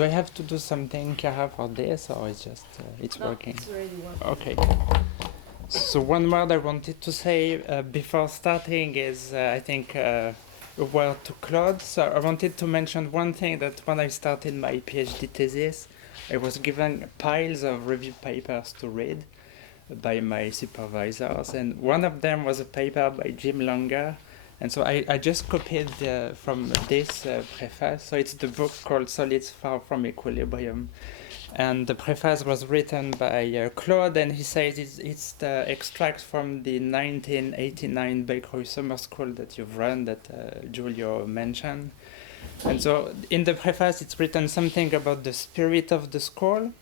do I have to do something, Kara, for this, or it's just it's No, working? it's already working. Okay. So one word I wanted to say before starting is, I think, a word to Claude. So I wanted to mention one thing, that when I started my PhD thesis, I was given piles of review papers to read by my supervisors, and one of them was a paper by Jim Langer. And so I just copied from this preface. So it's the book called Solids Far from Equilibrium. And the preface was written by Claude, and he says it's the extract from the 1989 Beg Rohu Summer School that you've run, that Giulio mentioned. And so in the preface, it's written something about the spirit of the school.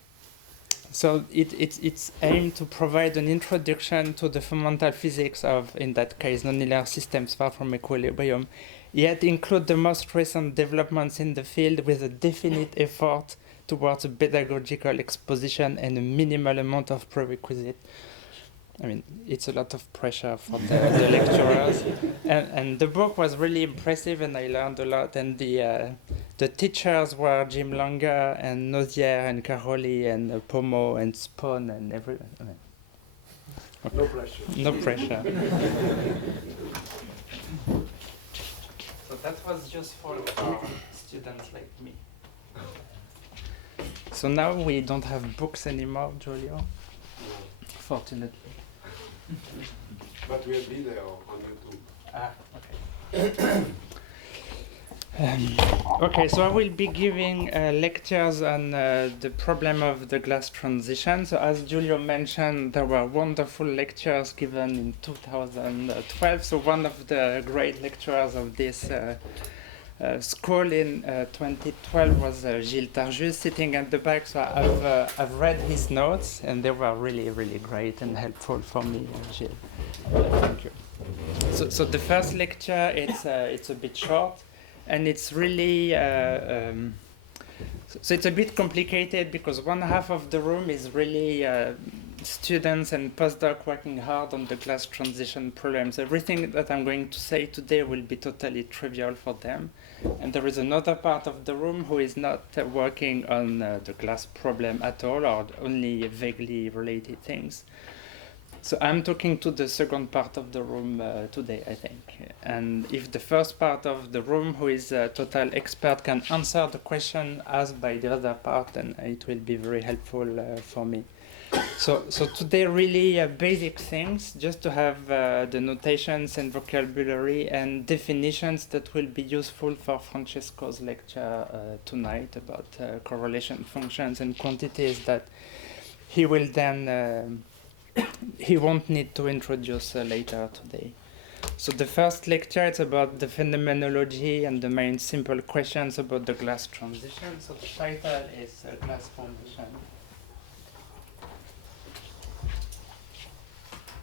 So it's aimed to provide an introduction to the fundamental physics of, in that case, nonlinear systems far from equilibrium, yet include the most recent developments in the field with a definite effort towards a pedagogical exposition and a minimal amount of prerequisite. I mean, it's a lot of pressure for the lecturers. And the book was really impressive, and I learned a lot. And the teachers were Jim Langer and Nozier and Caroli and Pomo and Spohn and everyone. I mean, okay. No pressure. No pressure. So that was useful for students like me. So now we don't have books anymore, Giulio, fortunately. But we'll be there on YouTube. Ah, okay. Okay, so I will be giving lectures on the problem of the glass transition. So as Giulio mentioned, there were wonderful lectures given in 2012. So one of the great lecturers of this school in 2012 was Gilles Tarjus, sitting at the back. So I've read his notes, and they were really, really great and helpful for me, Gilles. Thank you. So the first lecture, it's a bit short, and it's really so it's a bit complicated, because one half of the room is really students and postdoc working hard on the glass transition problems. Everything that I'm going to say today will be totally trivial for them. And there is another part of the room who is not working on the glass problem at all, or only vaguely related things. So I'm talking to the second part of the room today, I think. And if the first part of the room, who is a total expert, can answer the question asked by the other part, then it will be very helpful for me. So today, really basic things, just to have the notations and vocabulary and definitions that will be useful for Francesco's lecture tonight about correlation functions and quantities that he will then, he won't need to introduce later today. So the first lecture is about the phenomenology and the main simple questions about the glass transition. So the title is Glass Transition.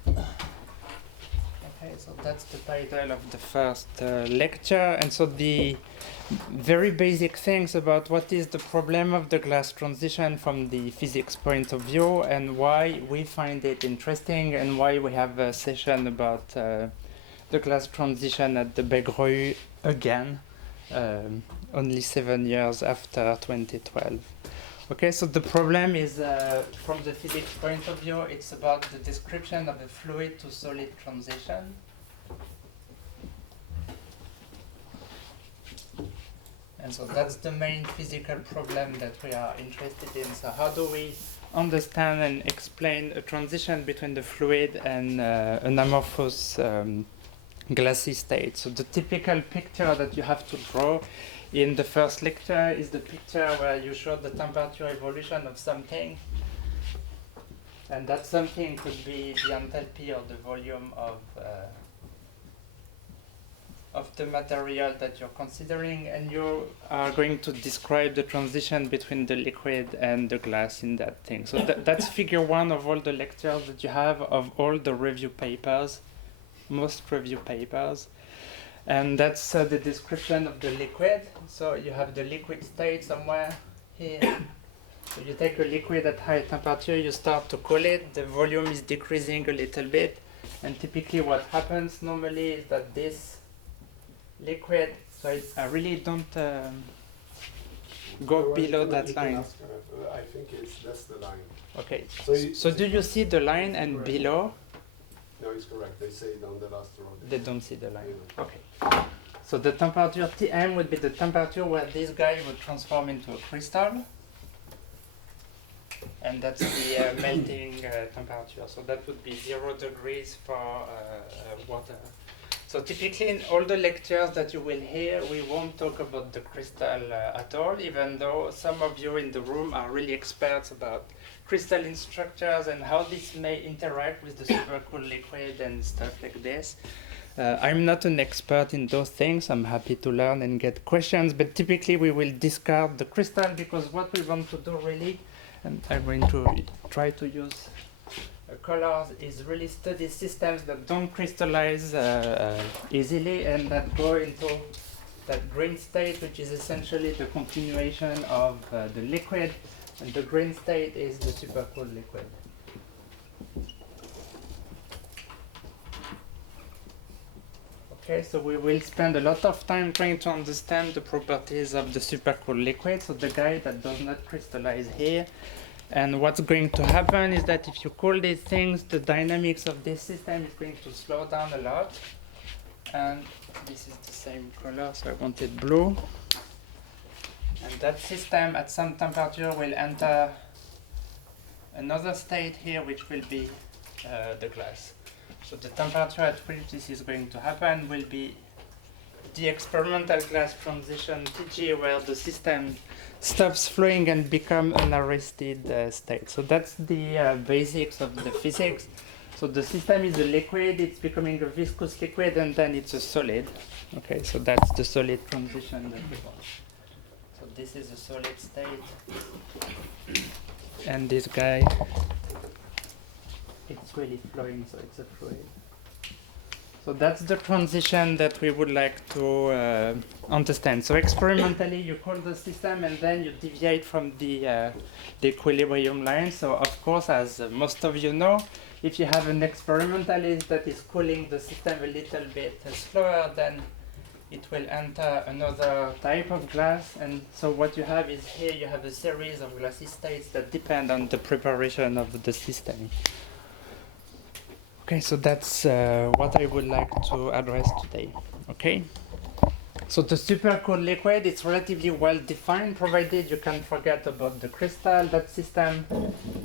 Okay, so that's the title of the first lecture. And so the very basic things about what is the problem of the glass transition from the physics point of view, and why we find it interesting, and why we have a session about the glass transition at the Beg Rohu again, only 7 years after 2012. Okay, so the problem is, from the physics point of view, it's about the description of a fluid to solid transition. And so that's the main physical problem that we are interested in. So how do we understand and explain a transition between the fluid and an amorphous glassy state? So the typical picture that you have to draw in the first lecture is the picture where you show the temperature evolution of something. And that something could be the enthalpy or the volume of the material that you're considering, and you are going to describe the transition between the liquid and the glass in that thing. So that's figure one of all the lectures that you have of all the review papers, most review papers. And that's the description of the liquid. So you have the liquid state somewhere here. So you take a liquid at high temperature, you start to cool it, the volume is decreasing a little bit, and typically what happens normally is that this liquid, so I really don't, go Well, below you that can line. ask, I think that's the line. Okay. So So do you see the line and Correct. below? No, it's correct. They say it on the last row. They don't see the line. Yeah. Okay. So the temperature Tm would be the temperature where this guy would transform into a crystal. And that's the melting temperature. So that would be 0 degrees for water. So typically in all the lectures that you will hear, we won't talk about the crystal at all, even though some of you in the room are really experts about crystalline structures and how this may interact with the supercooled liquid and stuff like this. I'm not an expert in those things. I'm happy to learn and get questions, but typically we will discard the crystal because what we want to do really, and I'm going to try to use colors, is really study systems that don't crystallize easily and that go into that green state, which is essentially the continuation of the liquid, and the green state is the supercooled liquid. Okay, so we will spend a lot of time trying to understand the properties of the supercooled liquid, so the guy that does not crystallize here. And what's going to happen is that if you cool these things, the dynamics of this system is going to slow down a lot. And this is the same color, so I wanted blue. And that system at some temperature will enter another state here, which will be the glass. So the temperature at which this is going to happen will be the experimental glass transition Tg, where the system stops flowing and become an arrested state. So that's the basics of the physics. So the system is a liquid, it's becoming a viscous liquid, and then it's a solid. Okay, so that's the solid transition that we want. So this is a solid state. And this guy, it's really flowing, so it's a fluid. So that's the transition that we would like to understand. So experimentally, you cool the system and then you deviate from the equilibrium line. So of course, as most of you know, if you have an experimentalist that is cooling the system a little bit slower, then it will enter another type of glass. And so what you have is here you have a series of glassy states that depend on the preparation of the system. Okay, so that's what I would like to address today. Okay, so the supercooled liquid is relatively well defined, provided you can forget about the crystal. That system,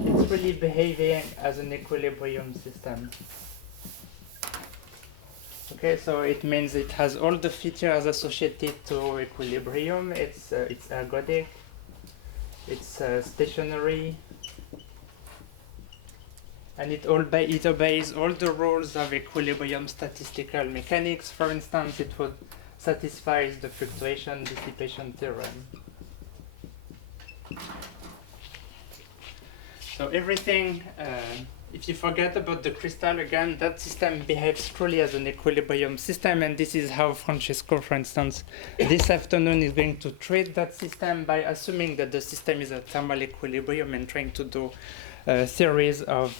it's really behaving as an equilibrium system. Okay, so it means it has all the features associated to equilibrium. It's ergodic, it's stationary. And it obeys all the rules of equilibrium statistical mechanics. For instance, it would satisfy the fluctuation dissipation theorem. So everything, if you forget about the crystal again, that system behaves truly as an equilibrium system, and this is how Francesco, for instance, this afternoon is going to treat that system by assuming that the system is at thermal equilibrium and trying to do a series of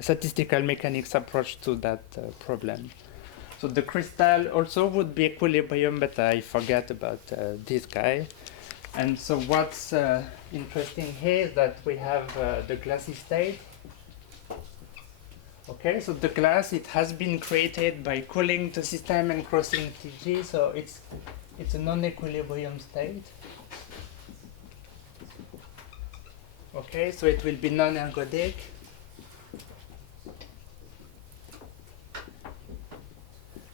statistical mechanics approach to that problem. So the crystal also would be equilibrium, but I forget about this guy. And so what's interesting here is that we have the glassy state. Okay, so the glass, it has been created by cooling the system and crossing Tg, so it's a non-equilibrium state. Okay, so it will be non-ergodic.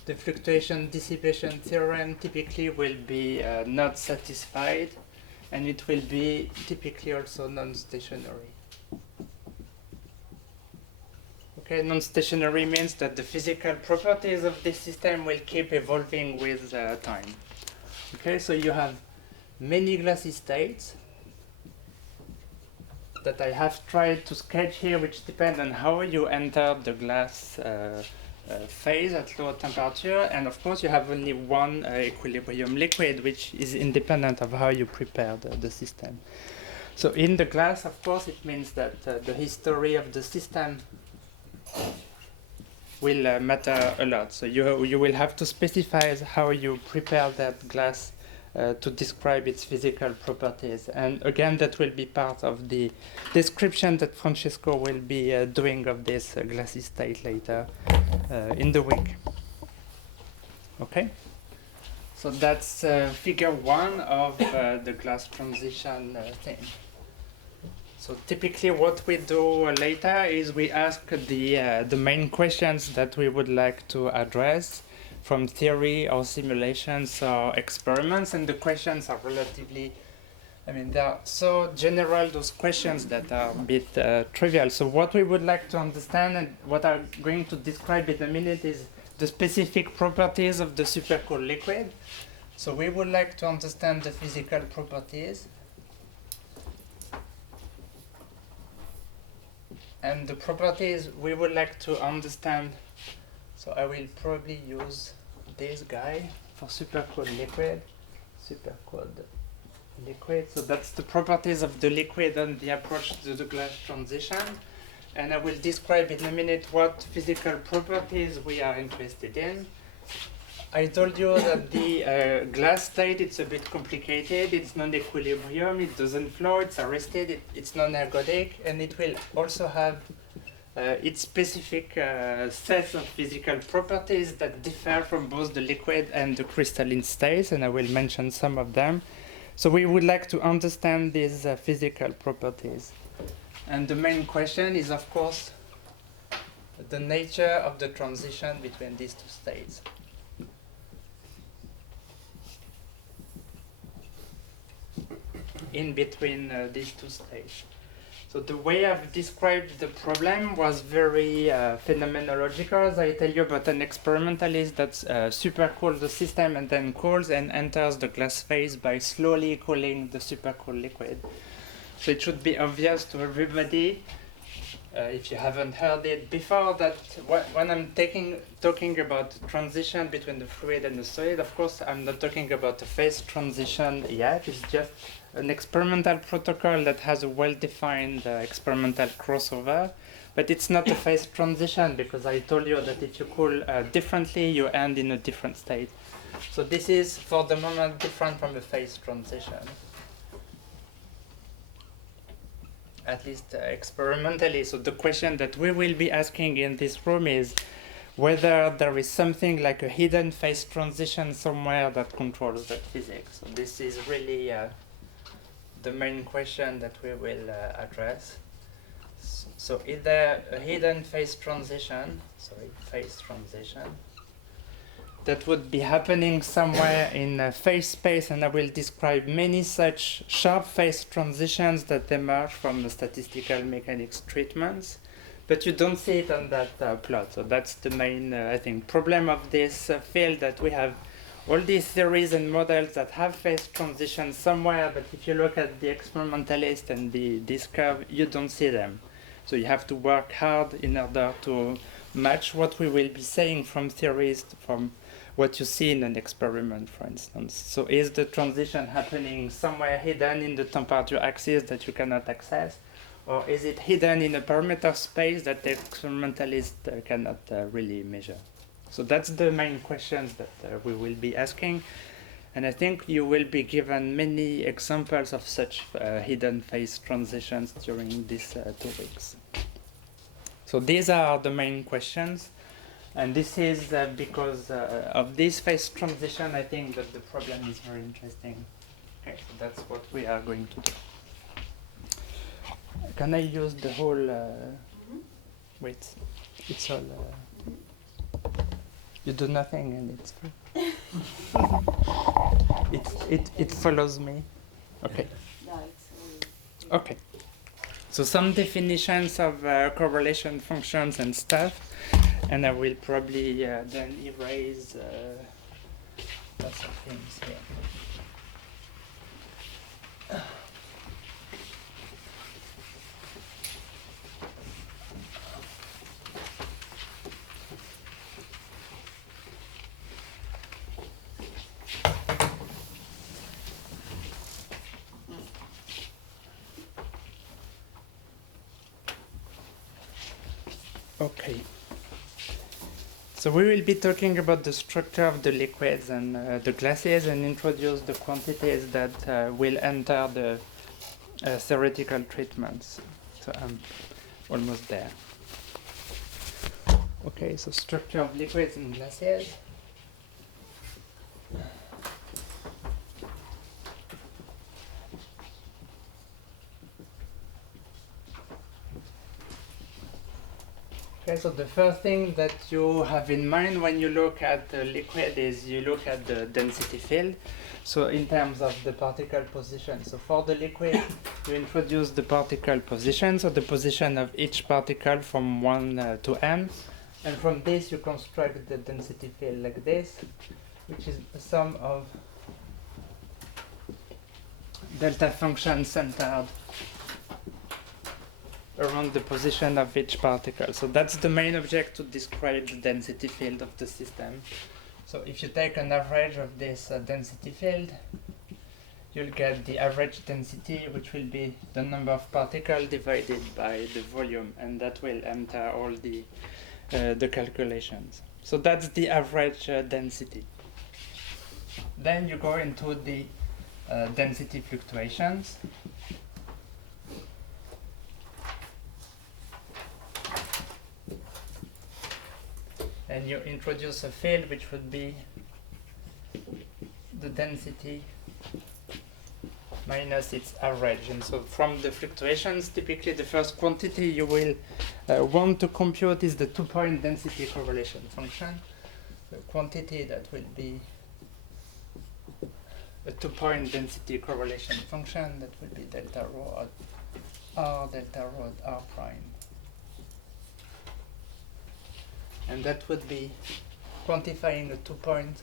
The fluctuation dissipation theorem typically will be not satisfied, and it will be typically also non-stationary. Okay, non-stationary means that the physical properties of this system will keep evolving with time. Okay, so you have many glassy states that I have tried to sketch here, which depend on how you enter the glass phase at low temperature, and of course you have only one equilibrium liquid, which is independent of how you prepare the system. So in the glass, of course, it means that the history of the system will matter a lot. So you will have to specify how you prepare that glass to describe its physical properties. And again, that will be part of the description that Francesco will be doing of this glassy state later in the week. Okay? So that's figure 1 of the glass transition thing. So typically what we do later is we ask the main questions that we would like to address from theory or simulations or experiments, and the questions are relatively, I mean, they are so general, those questions, that are a bit trivial. So what we would like to understand, and what I'm going to describe in a minute, is the specific properties of the supercooled liquid. So we would like to understand the physical properties. And the properties we would like to understand, so I will probably use this guy for supercooled liquid. Supercooled liquid. So that's the properties of the liquid and the approach to the glass transition. And I will describe in a minute what physical properties we are interested in. I told you that the glass state, it's a bit complicated. It's non-equilibrium, it doesn't flow, it's arrested, it's non-ergodic, and it will also have its specific sets of physical properties that differ from both the liquid and the crystalline states, and I will mention some of them. So we would like to understand these physical properties. And the main question is, of course, the nature of the transition between these two states. In between these two states. So the way I've described the problem was very phenomenological. As I tell you about an experimentalist that supercools the system and then cools and enters the glass phase by slowly cooling the supercooled liquid. So it should be obvious to everybody, if you haven't heard it before, that when I'm talking about the transition between the fluid and the solid, of course I'm not talking about a phase transition yet. It's just an experimental protocol that has a well-defined experimental crossover, but it's not a phase transition, because I told you that if you cool differently, you end in a different state. So this is, for the moment, different from a phase transition. At least experimentally. So the question that we will be asking in this room is whether there is something like a hidden phase transition somewhere that controls that physics. So this is really the main question that we will address. So is there a hidden phase transition, that would be happening somewhere in phase space, and I will describe many such sharp phase transitions that emerge from the statistical mechanics treatments, but you don't see it on that plot. So that's the main, I think, problem of this field, that we have all these theories and models that have phase transitions somewhere, but if you look at the experimentalist and this curve, you don't see them. So you have to work hard in order to match what we will be saying from theories from what you see in an experiment, for instance. So is the transition happening somewhere hidden in the temperature axis that you cannot access? Or is it hidden in a parameter space that the experimentalist cannot really measure? So that's the main questions that we will be asking. And I think you will be given many examples of such hidden phase transitions during these 2 weeks. So these are the main questions. And this is because of this phase transition, I think that the problem is very interesting. Okay, so that's what we are going to do. Can I use the whole... Wait, it's all... You do nothing and it's free. it follows me. Okay. Okay. So some definitions of correlation functions and stuff. And I will probably then erase lots of things here. Okay. So we will be talking about the structure of the liquids and the gases, and introduce the quantities that will enter the theoretical treatments. So I'm almost there. Okay, so structure of liquids and gases. Okay, so the first thing that you have in mind when you look at the liquid is you look at the density field. So in terms of the particle position. So for the liquid, you introduce the particle position, so the position of each particle from 1 to m. And from this you construct the density field like this, which is a sum of delta functions centered around the position of each particle. So that's the main object to describe the density field of the system. So if you take an average of this density field, you'll get the average density, which will be the number of particles divided by the volume, and that will enter all the calculations. So that's the average density. Then you go into the density fluctuations. And you introduce a field which would be the density minus its average. And so from the fluctuations, typically the first quantity you will want to compute is the 2-point density correlation function. The quantity that will be a 2-point density correlation function that will be delta rho at r, delta rho at r prime. And that would be quantifying the 2-point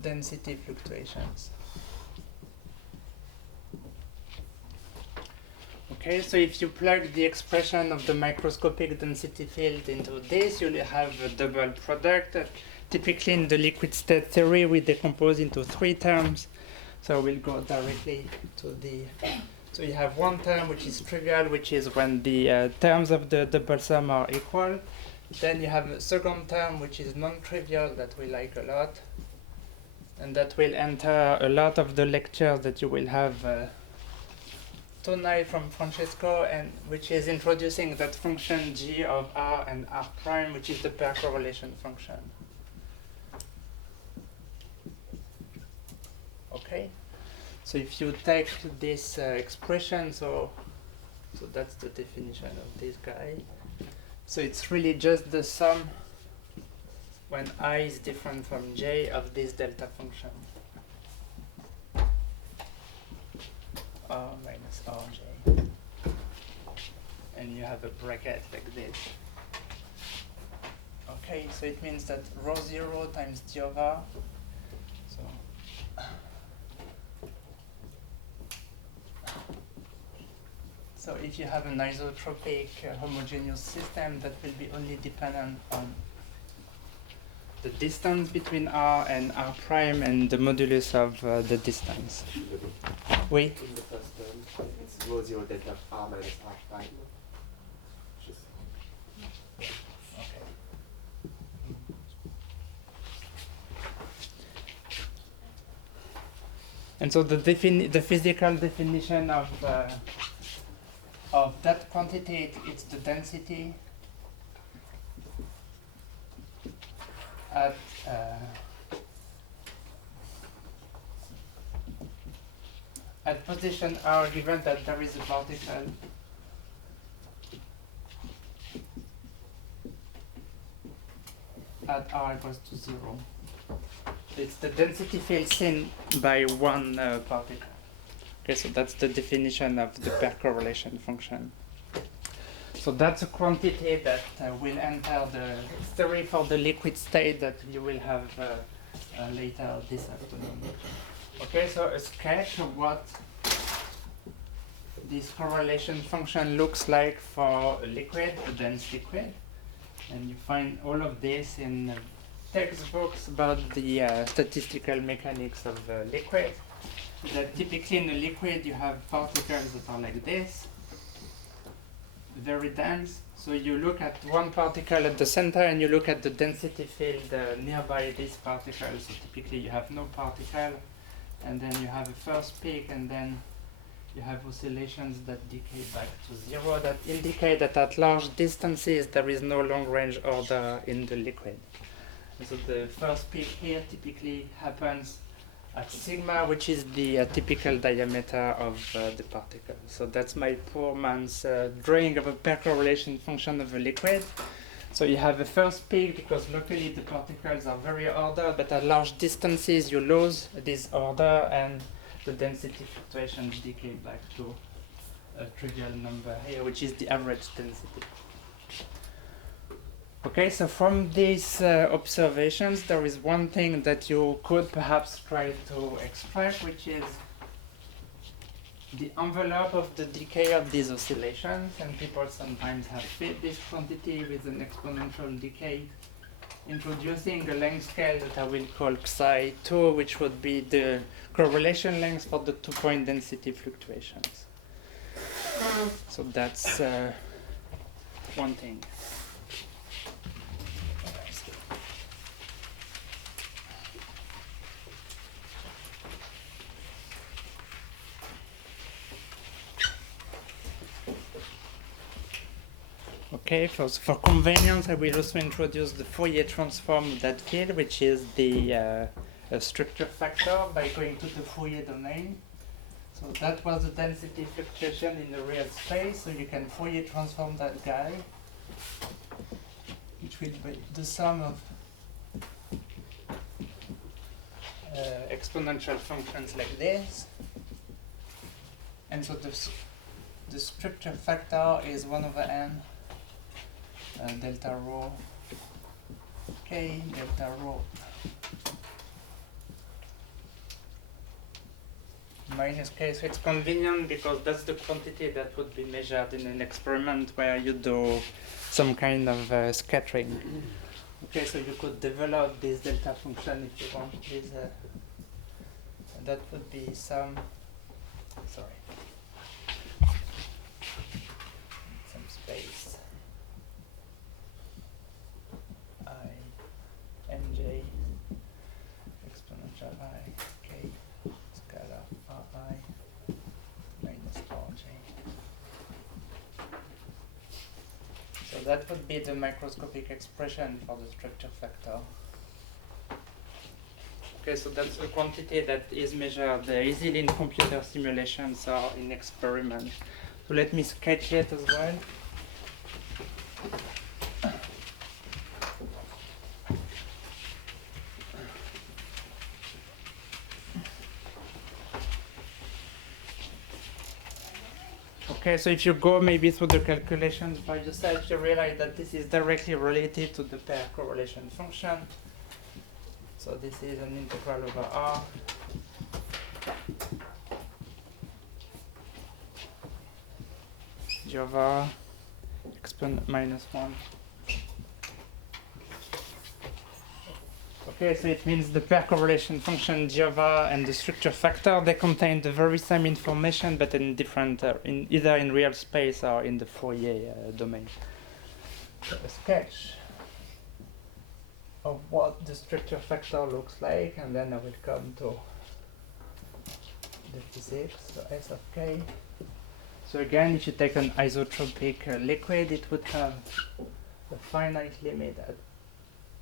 density fluctuations. Okay, so if you plug the expression of the microscopic density field into this, you'll have a double product. Typically in the liquid state theory, we decompose into 3 terms. So we'll go directly to the... So you have one term which is trivial, which is when the terms of the double sum are equal. Then you have a second term which is non-trivial that we like a lot. And that will enter a lot of the lectures that you will have tonight from Francesco, and which is introducing that function g of r and r prime, which is the pair correlation function. Okay? So if you take this expression, so that's the definition of this guy. So it's really just the sum when I is different from j of this delta function. R minus rj. And you have a bracket like this. Okay, so it means that rho 0 times d over. So if you have an isotropic homogeneous system, that will be only dependent on the distance between r and r prime and the modulus of the distance. Wait. In the first term, it's rho 0 delta r minus r prime. Okay. And so the physical definition of that quantity, it's the density at position r, given that there is a particle at r equals to 0. It's the density field seen by one particle. Okay, so that's the definition of the pair correlation function. So that's a quantity that will enter the theory for the liquid state that you will have later this afternoon. Okay, so a sketch of what this correlation function looks like for a liquid, a dense liquid. And you find all of this in textbooks about the statistical mechanics of the liquid. That typically in a liquid you have particles that are like this. very dense. So you look at one particle at the center and you look at the density field nearby this particle. So typically you have no particle, and then you have a first peak, and then you have oscillations that decay back to zero that indicate that at large distances there is no long range order in the liquid. And so the first peak here typically happens at sigma, which is the typical diameter of the particle. So that's my poor man's drawing of a pair correlation function of a liquid. So you have a first peak because locally the particles are very ordered, but at large distances you lose this order and the density fluctuations decay back to a trivial number here, which is the average density. Okay, so from these observations, there is one thing that you could perhaps try to extract, which is the envelope of the decay of these oscillations. And people sometimes have fit this quantity with an exponential decay, introducing a length scale that I will call psi2, which would be the correlation length for the two-point density fluctuations. So that's one thing. Okay, for convenience, I will also introduce the Fourier Transform of that field, which is the structure factor by going to the Fourier Domain. So that was the density fluctuation in the real space, so you can Fourier transform that guy, which will be the sum of exponential functions like this. And so the structure factor is 1 over n delta rho k delta rho minus k. So it's convenient because that's the quantity that would be measured in an experiment where you do some kind of scattering. Okay, so you could develop this delta function if you want. That would be some space I nj exponential I k scalar ri minus rj. So that would be the microscopic expression for the structure factor. Okay, so that's a quantity that is measured easily in computer simulations or in experiments. So let me sketch it as well. Okay, so if you go maybe through the calculations by yourself, you realize that this is directly related to the pair correlation function. So this is an integral over R. G over exponent minus 1. Okay, so it means the pair correlation function G over R and the structure factor, they contain the very same information but in different, either in real space or in the Fourier domain. So a sketch of what the structure factor looks like, and then I will come to the physics. So S of k. So again, if you take an isotropic liquid, it would have a finite limit at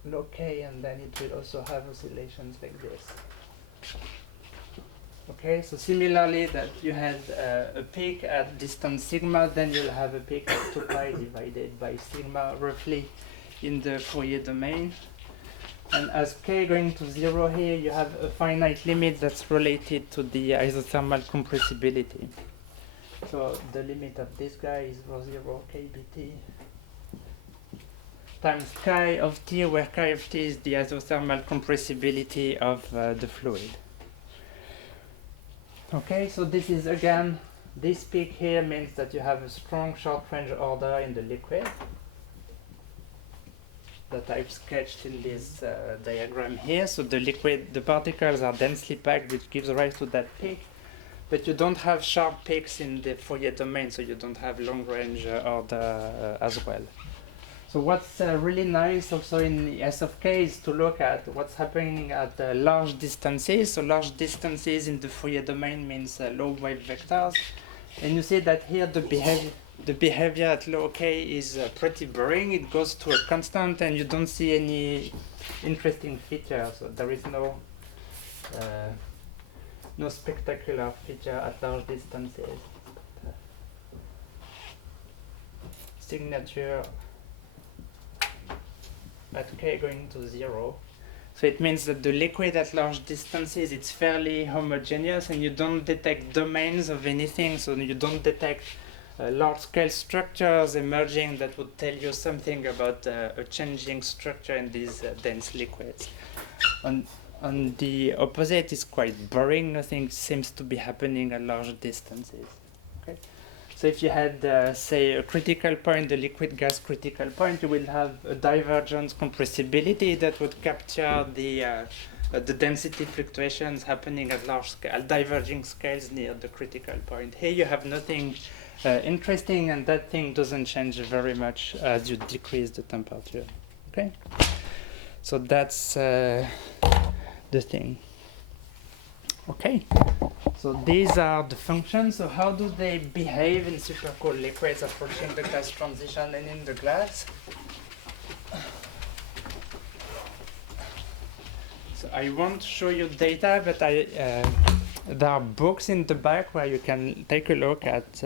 low k, and then it will also have oscillations like this. Okay, so similarly that you had a peak at distance sigma, then you'll have a peak at 2 pi divided by sigma roughly in the Fourier domain. And as k going to 0 here, you have a finite limit that's related to the isothermal compressibility. So the limit of this guy is rho 0 kBt times chi of t, where chi of t is the isothermal compressibility of the fluid. Okay, so this is again, this peak here means that you have a strong short range order in the liquid that I've sketched in this diagram here. So the liquid, the particles are densely packed, which gives rise to that peak. but you don't have sharp peaks in the Fourier domain, so you don't have long-range order as well. So what's really nice also in the S of k is to look at what's happening at large distances. So large distances in the Fourier domain means low wave vectors. And you see that here the behavior at low k is pretty boring. It goes to a constant and you don't see any interesting features. So there is no spectacular feature at large distances. Signature at k going to 0. So it means that the liquid at large distances, it's fairly homogeneous and you don't detect domains of anything, so you don't detect large-scale structures emerging that would tell you something about a changing structure in these dense liquids. On the opposite, it's quite boring. Nothing seems to be happening at large distances. Okay? So if you had, say, a critical point, the liquid gas critical point, you will have a divergence compressibility that would capture the density fluctuations happening at large scale, at diverging scales near the critical point. Here you have nothing interesting, and that thing doesn't change very much as you decrease the temperature. Okay, so that's the thing. Okay. So these are the functions. So how do they behave in supercooled liquids approaching the gas transition and in the glass? So I won't show you data, but there are books in the back where you can take a look at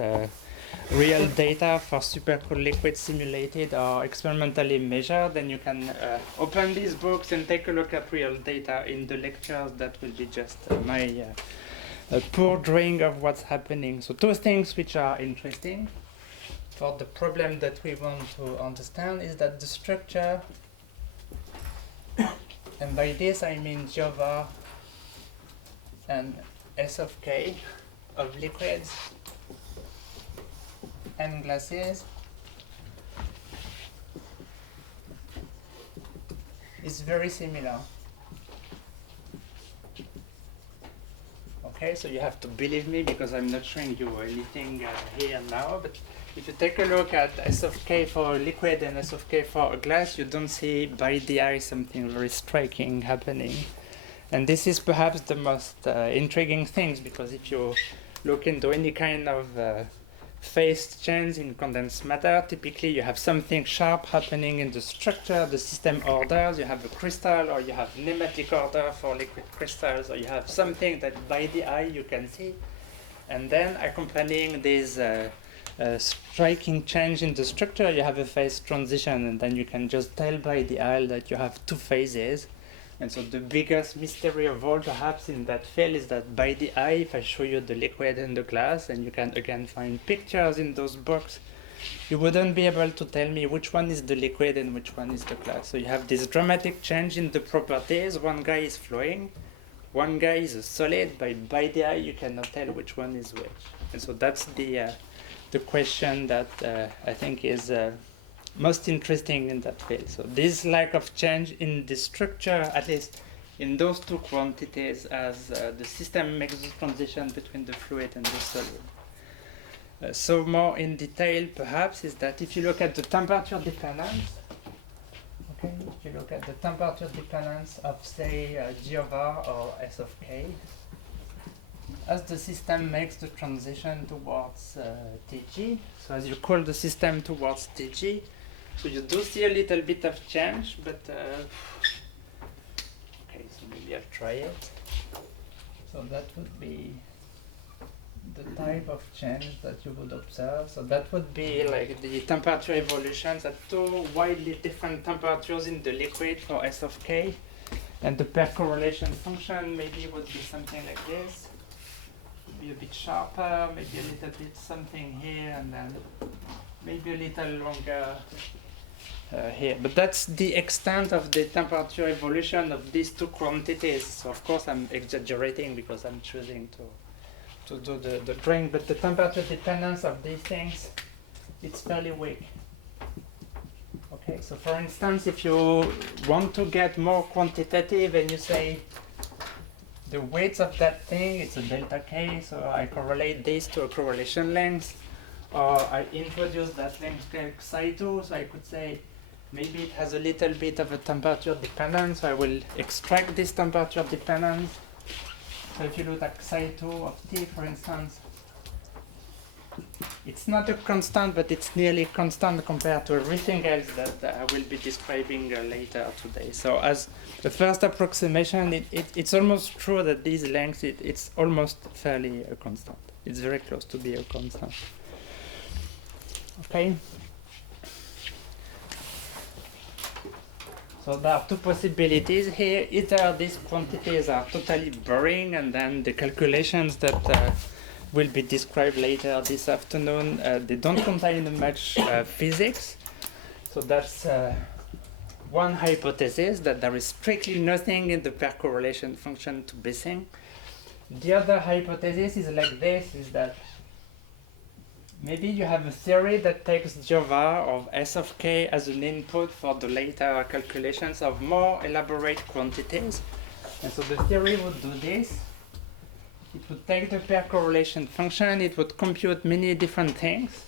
real data for supercooled liquids simulated or experimentally measured. Then you can open these books and take a look at real data in the lectures. That will be just my a poor drawing of what's happening. So two things which are interesting for the problem that we want to understand is that the structure, and by this I mean G of R and S of k of liquids and gases is very similar. Okay, so you have to believe me because I'm not showing you anything here now, but if you take a look at S of k for a liquid and S of k for a glass, you don't see by the eye something very striking happening. And this is perhaps the most intriguing things, because if you look into any kind of phase change in condensed matter, typically you have something sharp happening in the structure, the system orders, you have a crystal or you have nematic order for liquid crystals, or you have something that by the eye you can see, and then accompanying this striking change in the structure, you have a phase transition, and then you can just tell by the eye that you have two phases. And so the biggest mystery of all perhaps in that field is that by the eye, if I show you the liquid and the glass, and you can again find pictures in those books, you wouldn't be able to tell me which one is the liquid and which one is the glass. So you have this dramatic change in the properties. One guy is flowing, one guy is a solid, but by the eye you cannot tell which one is which. And so that's the question that I think is most interesting in that field. So this lack of change in the structure, at least in those two quantities, as the system makes the transition between the fluid and the solid. So more in detail perhaps is that if you look at the temperature dependence, okay, if you look at the temperature dependence of say G of R or S of k, as the system makes the transition towards Tg, so as you cool the system towards Tg, so you do see a little bit of change, but okay, so maybe I'll try it. So that would be the type of change that you would observe. So that would be like the temperature evolutions at two widely different temperatures in the liquid for S of k, and the pair correlation function maybe would be something like this. Be a bit sharper, maybe a little bit something here, and then maybe a little longer here. But that's the extent of the temperature evolution of these two quantities. So of course I'm exaggerating because I'm choosing to do the drawing, but the temperature dependence of these things, it's fairly weak. Okay, so for instance, if you want to get more quantitative and you say the weight of that thing, it's a delta k, so I correlate this to a correlation length, or I introduce that length called psi2, so I could say maybe it has a little bit of a temperature dependence, so I will extract this temperature dependence. So if you look at psi2 of t, for instance, it's not a constant, but it's nearly constant compared to everything else that I will be describing later today. So as the first approximation, it's almost true that these lengths, it's almost fairly a constant. It's very close to be a constant. Okay? So there are two possibilities here. Either these quantities are totally boring, and then the calculations that will be described later this afternoon, they don't contain much physics. So that's one hypothesis, that there is strictly nothing in the pair correlation function to be seen. The other hypothesis is like this, is that maybe you have a theory that takes Jova of S of k as an input for the later calculations of more elaborate quantities. And so the theory would do this. It would take the pair correlation function, it would compute many different things,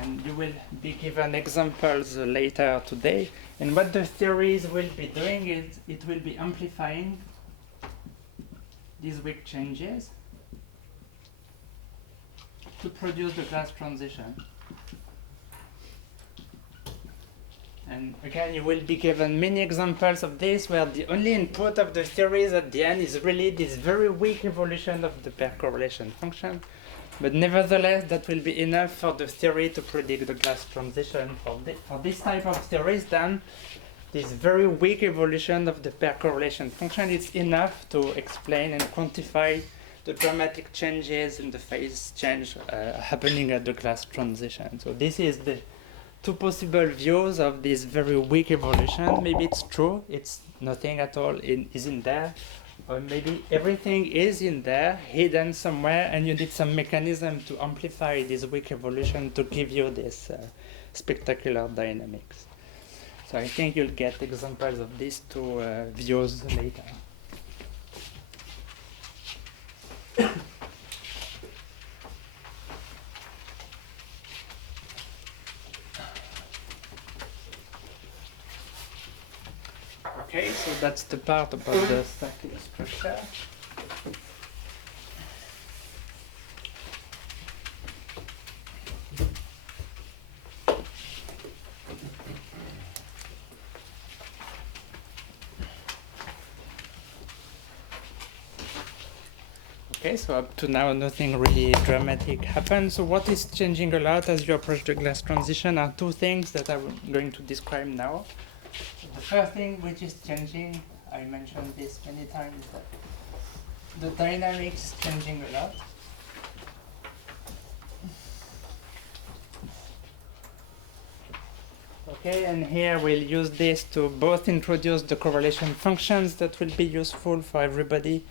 and you will be given examples later today. And what the theories will be doing is it will be amplifying these weak changes to produce the class transition. And again, you will be given many examples of this, where the only input of the theories at the end is really this very weak evolution of the pair correlation function. But nevertheless, that will be enough for the theory to predict the class transition. For this type of theories, then, this very weak evolution of the pair correlation function is enough to explain and quantify the dramatic changes in the phase change happening at the class transition. So this is the two possible views of this very weak evolution. Maybe it's true, it's nothing at all is in there, or maybe everything is in there, hidden somewhere, and you need some mechanism to amplify this weak evolution to give you this spectacular dynamics. So I think you'll get examples of these two views later. Okay, so that's the part about the static structure. Okay, so up to now nothing really dramatic happened. So what is changing a lot as you approach the glass transition are two things that I'm going to describe now. The first thing which is changing, I mentioned this many times, that the dynamics is changing a lot. Okay, and here we'll use this to both introduce the correlation functions that will be useful for everybody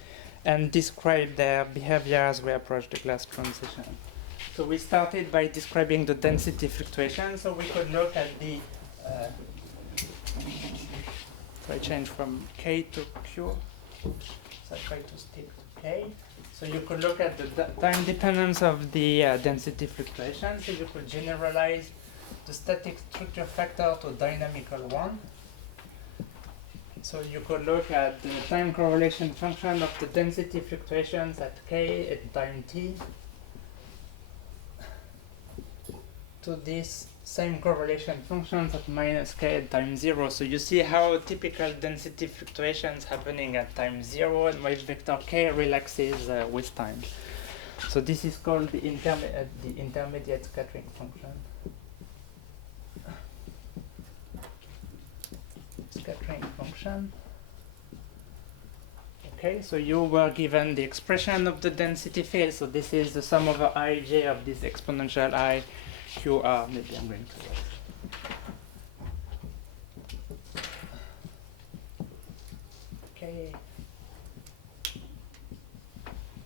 and describe their behavior as we approach the glass transition. So we started by describing the density fluctuation, so we could look at the so I change from K to Q, so I try to stick to K. So you could look at the time dependence of the density fluctuation, so you could generalize the static structure factor to dynamical one. So you could look at the time correlation function of the density fluctuations at K at time T to this same correlation functions at minus K at time 0. So you see how typical density fluctuations happening at time 0 and wave vector K relaxes with time. So this is called the intermediate scattering function. Scattering function. Okay, so you were given the expression of the density field. So this is the sum over ij of this exponential I QR. Maybe I'm going to okay.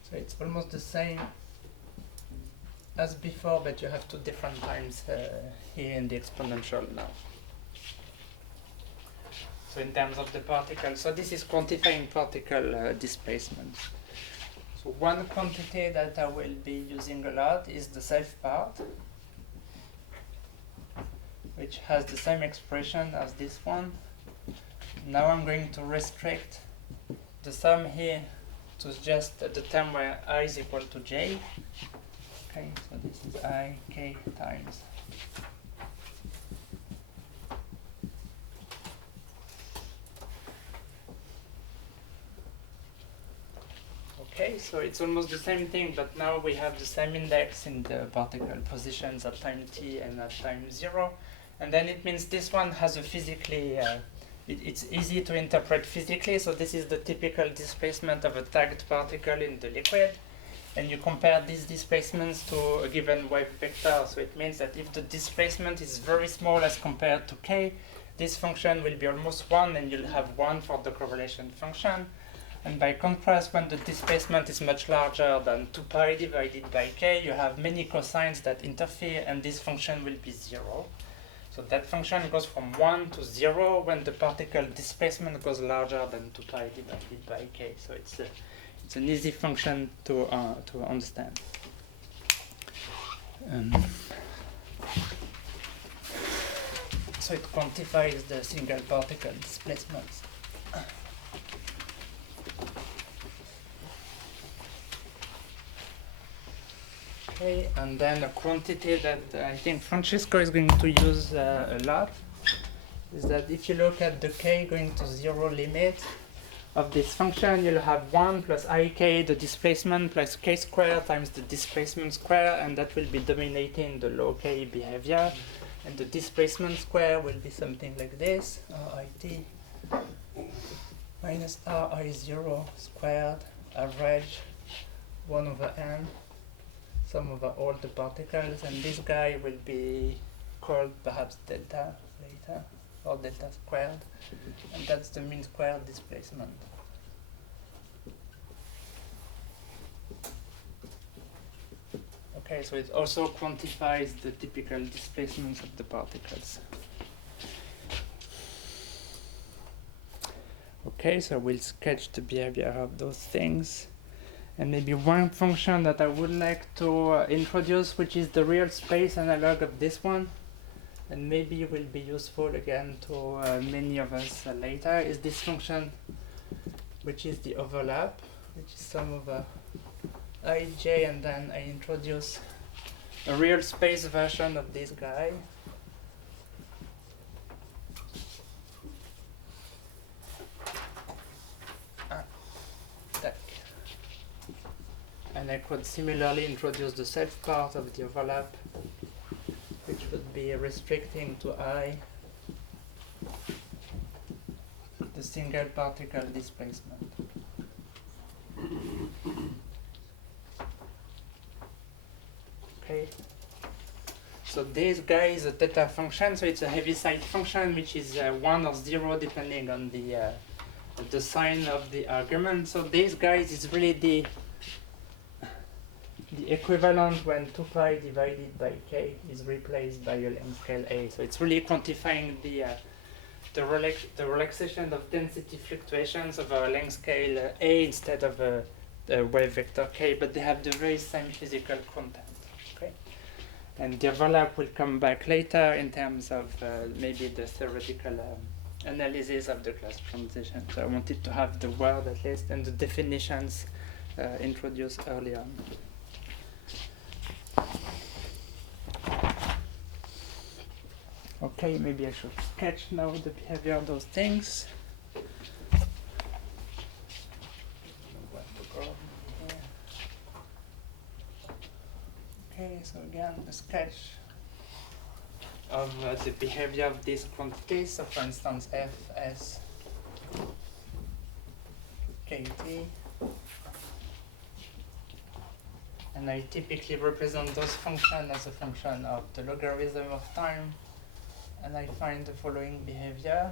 So it's almost the same as before, but you have two different times here in the exponential now. So in terms of the particle, so this is quantifying particle displacement. So one quantity that I will be using a lot is the self part, which has the same expression as this one. Now I'm going to restrict the sum here to just the term where I is equal to j. Okay, so this is I, k times. Okay, so it's almost the same thing, but now we have the same index in the particle positions at time t and at time 0. And then it means this one has a physically, it's easy to interpret physically. So this is the typical displacement of a tagged particle in the liquid. And you compare these displacements to a given wave vector. So it means that if the displacement is very small as compared to k, this function will be almost 1, and you'll have 1 for the correlation function. And by contrast, when the displacement is much larger than 2 pi divided by k, you have many cosines that interfere, and this function will be 0. So that function goes from 1 to 0 when the particle displacement goes larger than 2 pi divided by k. So it's an easy function to understand. So it quantifies the single particle displacements. Okay, and then a quantity that I think Francesco is going to use a lot is that if you look at the k going to 0 limit of this function, you'll have 1 plus ik, the displacement, plus k squared times the displacement square, and that will be dominating the low k behavior. And the displacement square will be something like this, rit minus ri0 squared average 1 over n, sum over all the particles, and this guy will be called perhaps delta later, or delta squared, and that's the mean squared displacement. Okay, so it also quantifies the typical displacements of the particles. Okay, so we'll sketch the behavior of those things. And maybe one function that I would like to introduce, which is the real space analog of this one, and maybe will be useful again to many of us later, is this function, which is the overlap, which is sum over ij, and then I introduce a real space version of this guy. And I could similarly introduce the self part of the overlap, which would be restricting to I the single particle displacement. Okay. So this guy is a theta function, so it's a Heaviside function, which is 1 or 0 depending on the sign of the argument. So this guy is really the equivalent when 2 pi divided by k is replaced by a length scale a. So it's really quantifying the relaxation of density fluctuations of a length scale a instead of a wave vector k, but they have the very same physical content. Okay, and the overlap will come back later in terms of maybe the theoretical analysis of the class transition. So I wanted to have the word at least and the definitions introduced early on. Okay, maybe I should sketch now the behavior of those things. Okay, so again, a sketch of the behavior of these quantities. So for instance, f, s, kt. And I typically represent those functions as a function of the logarithm of time. And I find the following behavior.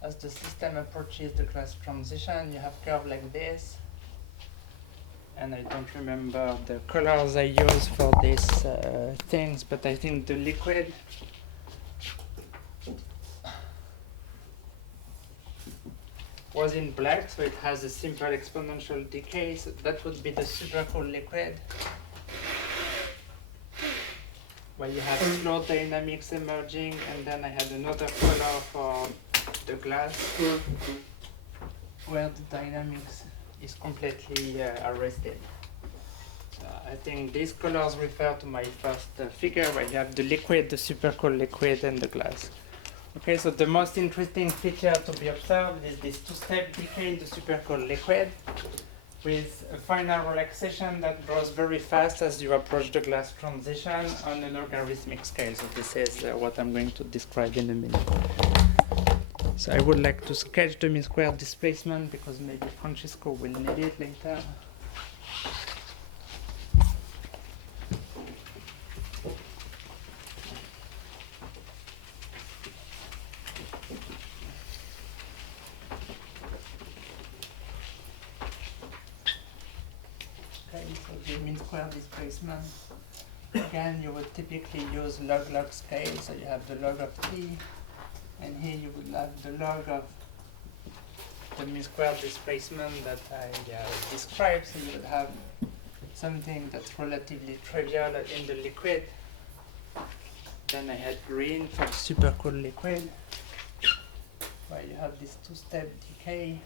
As the system approaches the class transition, you have curve like this. And I don't remember the colors I use for these things, but I think the liquid was in black, so it has a simple exponential decay. So that would be the supercooled liquid, where you have slow dynamics emerging, and then I had another color for the glass, where the dynamics is completely arrested. So I think these colors refer to my first figure, where you have the liquid, the supercooled liquid, and the glass. Okay, so the most interesting feature to be observed is this two-step decay in the supercooled liquid, with a final relaxation that grows very fast as you approach the glass transition on a logarithmic scale. So this is what I'm going to describe in a minute. So I would like to sketch the mean square displacement, because maybe Francisco will need it later. Okay, so the mean square displacement. Again, you would typically use log-log scale, so you have the log of t, and here you would have the log of the mean square displacement that I described, so you would have something that's relatively trivial in the liquid. Then I had green for supercooled liquid, where you have this two-step decay.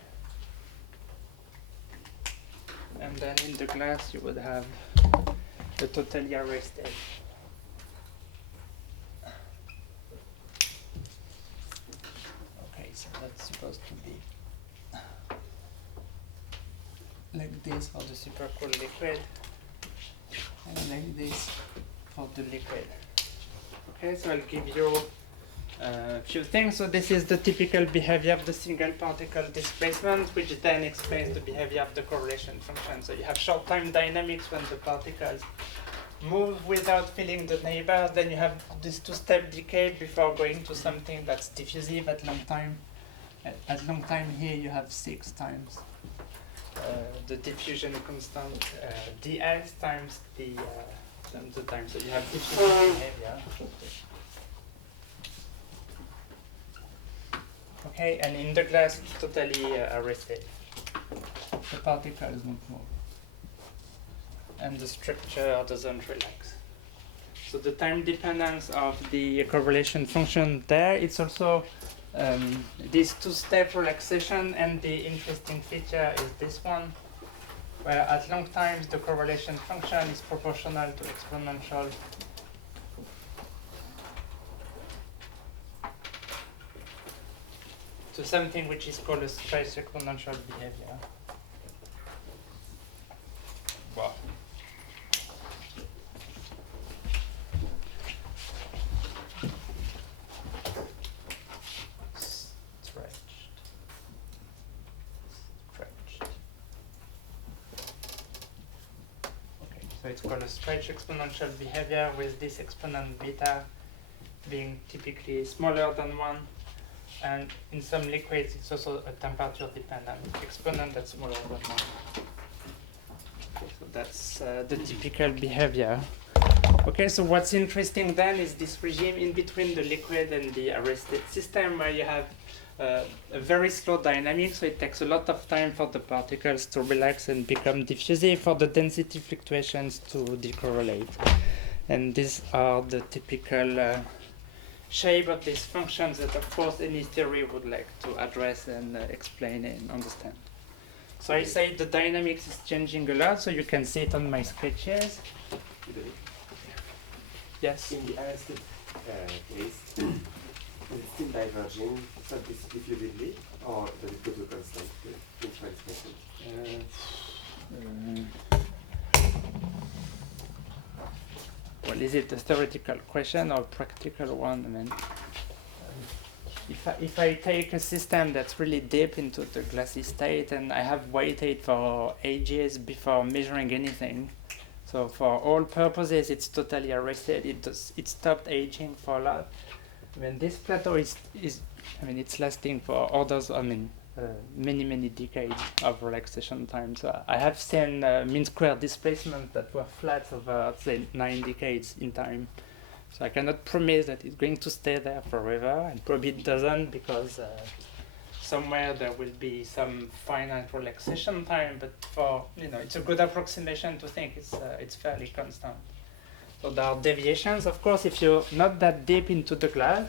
And then in the glass you would have the totally arrested. Okay, so that's supposed to be like this for the supercooled liquid, and like this for the liquid. Okay, so I'll give you a few things. So this is the typical behavior of the single particle displacement, which then explains the behavior of the correlation function. So you have short time dynamics when the particles move without filling the neighbor. Then you have this two-step decay before going to something that's diffusive at long time. At long time here you have 6 times the diffusion constant ds times the time. So you have diffusive behavior. Okay, and in the glass it's totally arrested. The particles don't move. And the structure doesn't relax. So the time dependence of the correlation function there, it's also this two-step relaxation, and the interesting feature is this one, where at long times the correlation function is proportional to exponential to something which is called a stretch exponential behavior. Wow. So it's called a stretch exponential behavior, with this exponent beta being typically smaller than 1. And in some liquids, it's also a temperature dependent exponent that's smaller than 1. So that's the typical behavior. Okay, so what's interesting then is this regime in between the liquid and the arrested system, where you have a very slow dynamic, so it takes a lot of time for the particles to relax and become diffusive, for the density fluctuations to decorrelate. And these are the typical shape of these functions that, of course, any theory would like to address and explain and understand. So I say the dynamics is changing a lot, so you can see it on my sketches. Yes? In the arrested case, it's still diverging, so diffusively, or does it go to a constant in transmission? Well, is it a theoretical question or a practical one? I mean, if I take a system that's really deep into the glassy state, and I have waited for ages before measuring anything, so for all purposes it's totally arrested. It stopped aging for a lot. I mean, this plateau is it's lasting for orders. Many decades of relaxation time. So I have seen mean square displacement that were flat over, say, 9 decades in time. So I cannot promise that it's going to stay there forever, and probably it doesn't, because somewhere there will be some finite relaxation time, but for, it's a good approximation to think it's fairly constant. So there are deviations. Of course, if you're not that deep into the glass,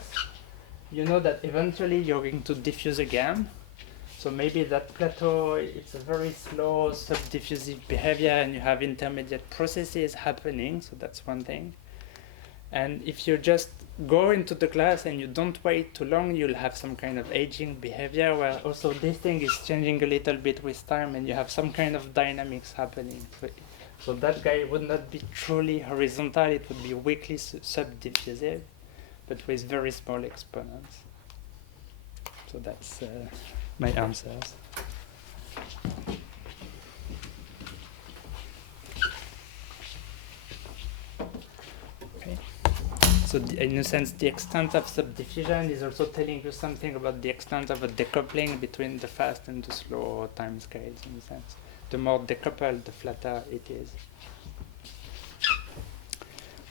you know that eventually you're going to diffuse again. So maybe that plateau, it's a very slow subdiffusive behavior and you have intermediate processes happening, so that's one thing. And if you just go into the glass and you don't wait too long, you'll have some kind of aging behavior where also this thing is changing a little bit with time and you have some kind of dynamics happening. So that guy would not be truly horizontal, it would be weakly subdiffusive, but with very small exponents. So that's my answers. Okay. So in a sense, the extent of subdiffusion is also telling you something about the extent of a decoupling between the fast and the slow time scales, in a sense. The more decoupled, the flatter it is.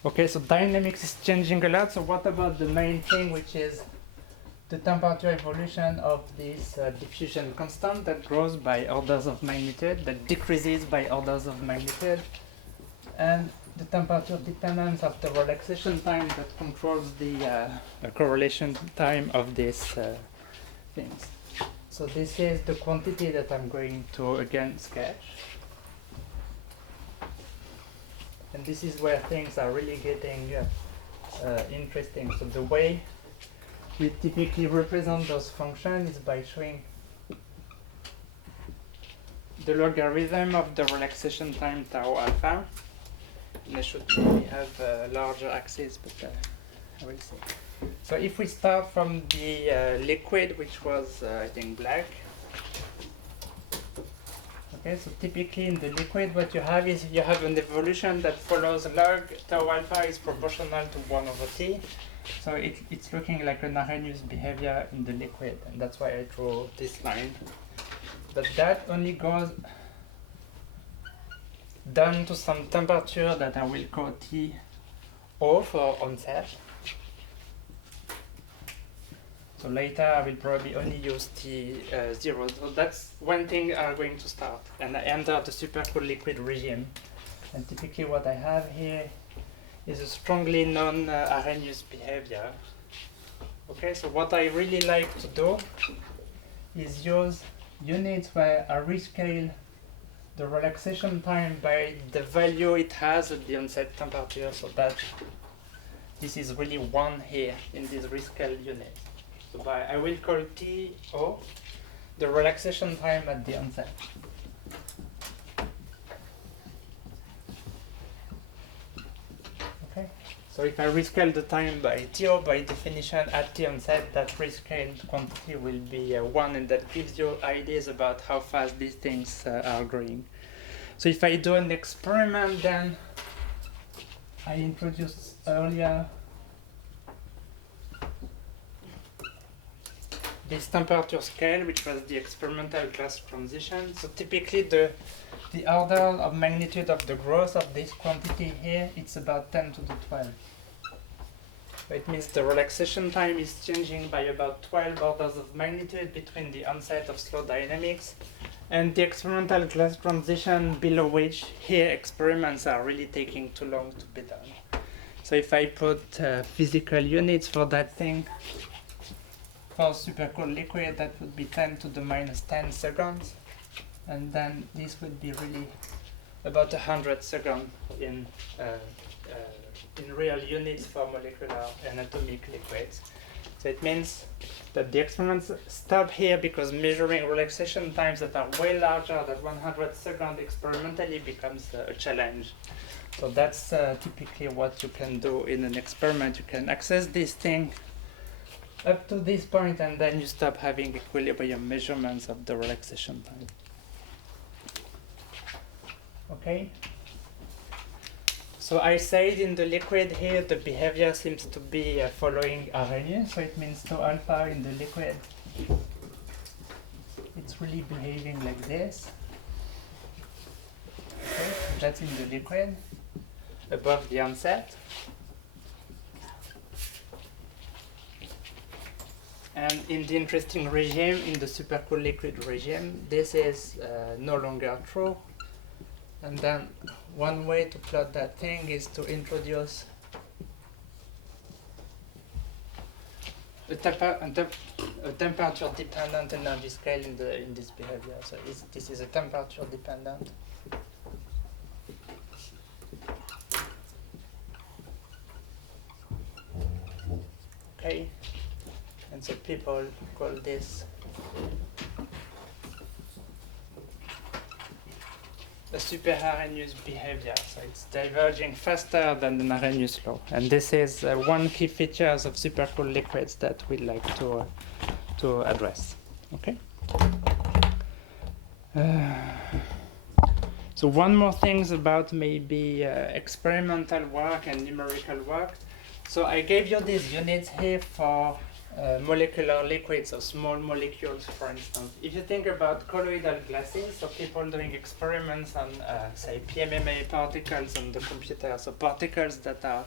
Okay, so dynamics is changing a lot. So what about the main thing, which is the temperature evolution of this diffusion constant that grows by orders of magnitude, that decreases by orders of magnitude, and the temperature dependence of the relaxation time that controls the correlation time of these things. So this is the quantity that I'm going to again sketch. And this is where things are really getting interesting. So the way we typically represent those functions is by showing the logarithm of the relaxation time tau alpha. And I should maybe have a larger axis, but I will see. So if we start from the liquid, which was, I think, black. Okay, so typically in the liquid, what you have is you have an evolution that follows log tau alpha is proportional to 1 over t. So it's looking like an Arrhenius behavior in the liquid, and that's why I draw this line. But that only goes down to some temperature that I will call T0 for onset. So later I will probably only use T0. So that's one thing I'm going to start. And I enter the supercooled liquid regime. And typically what I have here is a strongly non-Arrhenius behavior. Okay, so what I really like to do is use units where I rescale the relaxation time by the value it has at the onset temperature, so that this is really 1 here in this rescale unit. So I will call T0 the relaxation time at the onset. Okay, so if I rescale the time by T0, by definition at the onset, that rescaled quantity will be 1, and that gives you ideas about how fast these things are growing. So if I do an experiment, then I introduced earlier this temperature scale, which was the experimental glass transition. So typically the order of magnitude of the growth of this quantity here, it's about 10 to the 12. So it means the relaxation time is changing by about 12 orders of magnitude between the onset of slow dynamics and the experimental glass transition, below which here experiments are really taking too long to be done. So if I put physical units for that thing, for supercooled liquid, that would be 10 to the minus 10 seconds. And then this would be really about 100 seconds in real units for molecular and atomic liquids. So it means that the experiments stop here because measuring relaxation times that are way larger than 100 seconds experimentally becomes a challenge. So that's typically what you can do in an experiment. You can access this thing up to this point, and then you stop having equilibrium measurements of the relaxation time. Okay? So I said in the liquid here, the behavior seems to be following Arrhenius, so it means tau alpha in the liquid. It's really behaving like this. Okay, that's in the liquid, above the onset. And in the interesting regime, in the supercooled liquid regime, this is no longer true. And then one way to plot that thing is to introduce a temperature dependent energy scale in this behavior. So this is a temperature dependent. Okay, and so people call this a super Arrhenius behavior. So it's diverging faster than the Arrhenius law. And this is one key features of supercooled liquids that we'd like to address. Okay. So one more thing about maybe experimental work and numerical work. So I gave you these units here for molecular liquids, or small molecules, for instance. If you think about colloidal glasses, so people doing experiments on, say, PMMA particles on the computer, so particles that are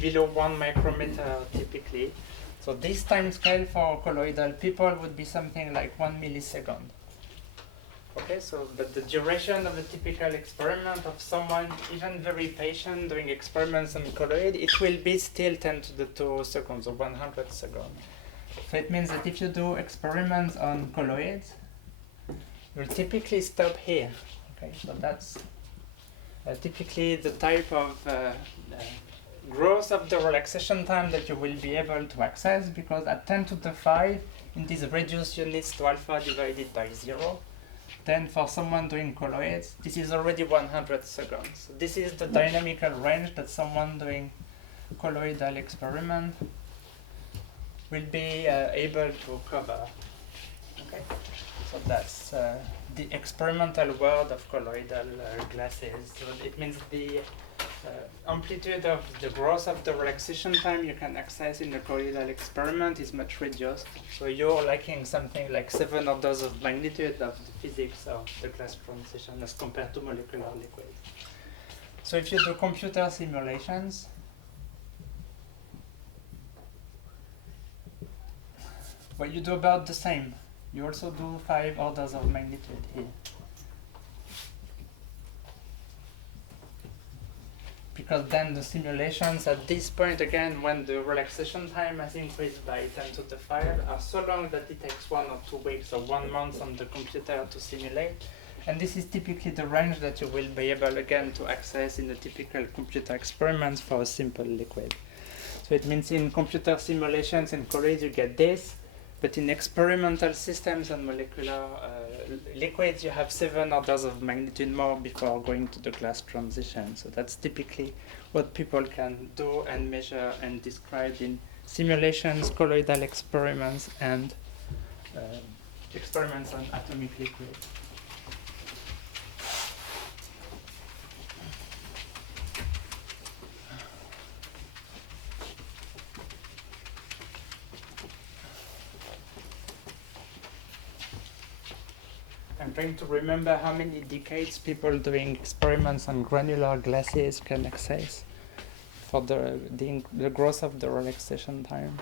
below 1 micrometer typically. So this time scale for colloidal people would be something like 1 millisecond. Okay, so but the duration of a typical experiment of someone, even very patient, doing experiments on colloid, it will be still 10 to the 2 seconds or 100 seconds. So it means that if you do experiments on colloids, you'll typically stop here. Okay, so that's typically the type of growth of the relaxation time that you will be able to access, because at 10 to the 5, in these reduced units to alpha divided by 0, then for someone doing colloids, this is already 100 seconds. So this is the dynamical range that someone doing colloidal experiment will be able to cover. Okay, so that's the experimental world of colloidal glasses. So it means the amplitude of the growth of the relaxation time you can access in the colloidal experiment is much reduced. So you're lacking something like 7 orders of magnitude of the physics of the glass transition as compared to molecular liquids. So if you do computer simulations, well, you do about the same. You also do 5 orders of magnitude here. Because then the simulations at this point, again, when the relaxation time has increased by 10 to the 5, are so long that it takes 1 or 2 weeks or 1 month on the computer to simulate. And this is typically the range that you will be able, again, to access in the typical computer experiments for a simple liquid. So it means in computer simulations and colloids you get this, but in experimental systems and molecular liquids, you have 7 orders of magnitude more before going to the glass transition. So that's typically what people can do and measure and describe in simulations, colloidal experiments, and experiments on atomic liquids. I'm trying to remember how many decades people doing experiments on granular glasses can access for the growth of the relaxation time.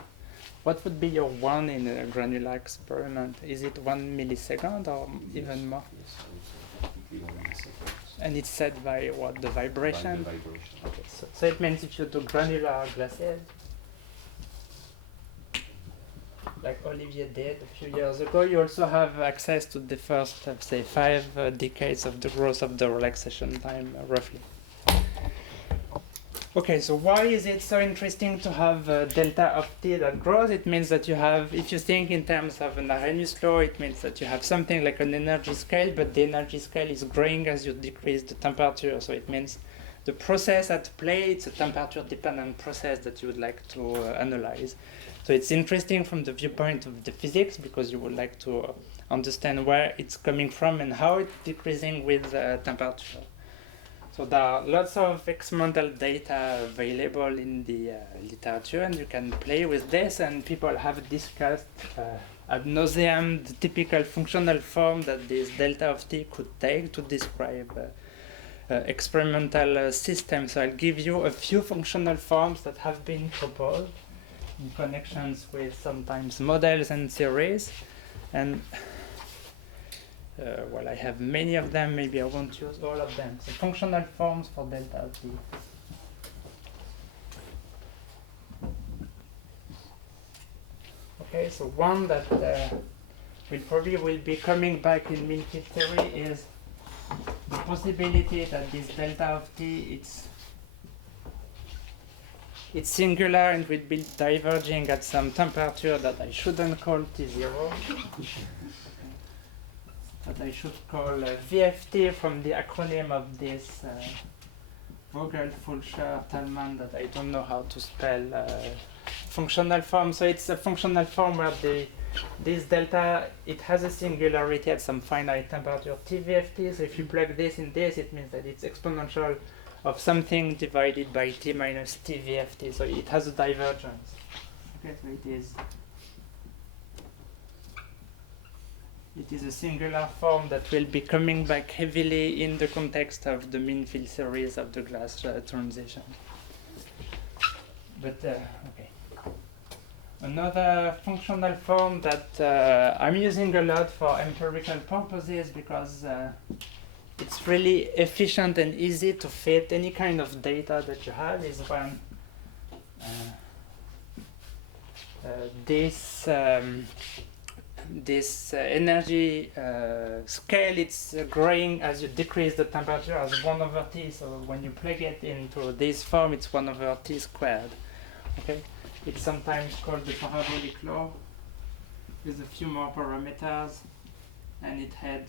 What would be your 1 in a granular experiment? Is it 1 millisecond or even more? And it's set by what, the vibration? By the vibration. Okay, so it means if you do granular glasses, like Olivier did a few years ago, you also have access to the first, say, 5 decades of the growth of the relaxation time, roughly. Okay, so why is it so interesting to have delta of t that grows? It means that you have, if you think in terms of an Arrhenius law, it means that you have something like an energy scale, but the energy scale is growing as you decrease the temperature. So it means the process at play, it's a temperature-dependent process that you would like to analyze. So it's interesting from the viewpoint of the physics, because you would like to understand where it's coming from and how it's decreasing with temperature. So there are lots of experimental data available in the literature, and you can play with this, and people have discussed ad nauseam the typical functional form that this delta of t could take to describe experimental systems. So I'll give you a few functional forms that have been proposed in connections with sometimes models and theories. And well, I have many of them, maybe I won't use all of them. So functional forms for delta T. Okay, so one that probably will be coming back in mean field theory is the possibility that this delta of T, it's singular and will be diverging at some temperature that I shouldn't call T0. That I should call VFT from the acronym of this Vogel, Fulcher, Thalmann, that I don't know how to spell, functional form. So it's a functional form where this delta, it has a singularity at some finite temperature TVFT. So if you plug this in this, it means that it's exponential of something divided by T minus TVFT. So it has a divergence. Okay, so it is a singular form that will be coming back heavily in the context of the mean field series of the glass transition. But okay. Another functional form that I'm using a lot for empirical purposes because it's really efficient and easy to fit any kind of data that you have is when this energy scale, it's growing as you decrease the temperature as 1 over T. So when you plug it into this form, it's 1 over T squared. Okay, it's sometimes called the parabolic law with a few more parameters, and it had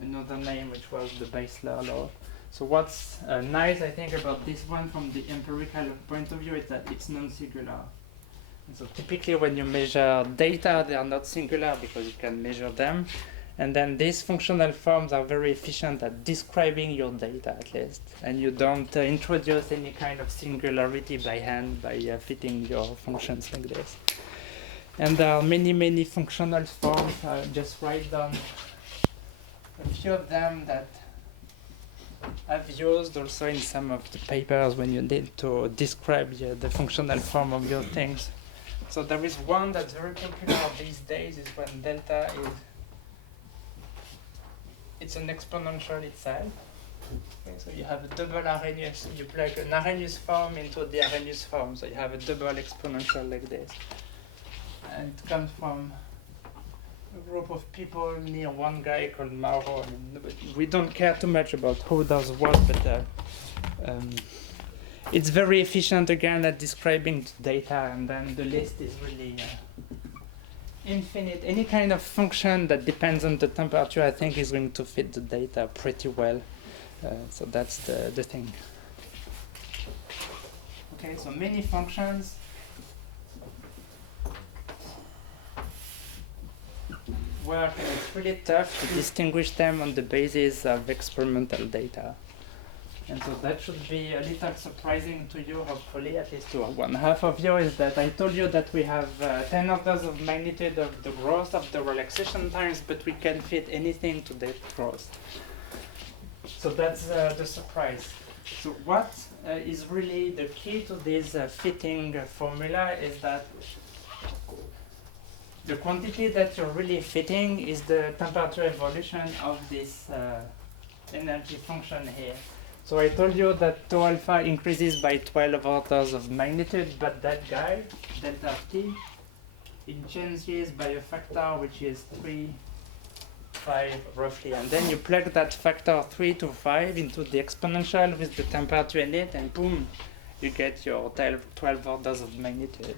another name which was the Bessler law. So what's nice, I think, about this one from the empirical point of view is that it's non-singular. So typically when you measure data, they are not singular because you can measure them. And then these functional forms are very efficient at describing your data at least. And you don't introduce any kind of singularity by hand by fitting your functions like this. And there are many, many functional forms. I'll just write down a few of them that I've used also in some of the papers when you need to describe the functional form of your things. So there is one that's very popular these days is when delta it's an exponential itself. Okay, so you have a double Arrhenius, you plug an Arrhenius form into the Arrhenius form, so you have a double exponential like this. And it comes from a group of people near one guy called Mauro. I mean, we don't care too much about who does what, but it's very efficient again at describing the data, and then the list is really infinite. Any kind of function that depends on the temperature, I think, is going to fit the data pretty well. So that's the thing. Okay, so many functions. Work, and it's really tough to distinguish them on the basis of experimental data. And so that should be a little surprising to you, hopefully, at least to one half of you, is that I told you that we have 10 orders of magnitude of the growth of the relaxation times, but we can fit anything to that growth. So that's the surprise. So what is really the key to this fitting formula is that the quantity that you're really fitting is the temperature evolution of this energy function here. So I told you that tau alpha increases by 12 orders of magnitude, but that guy, delta T, it changes by a factor which is 3, 5 roughly. And then you plug that factor 3 to 5 into the exponential with the temperature in it, and boom, you get your 12 orders of magnitude.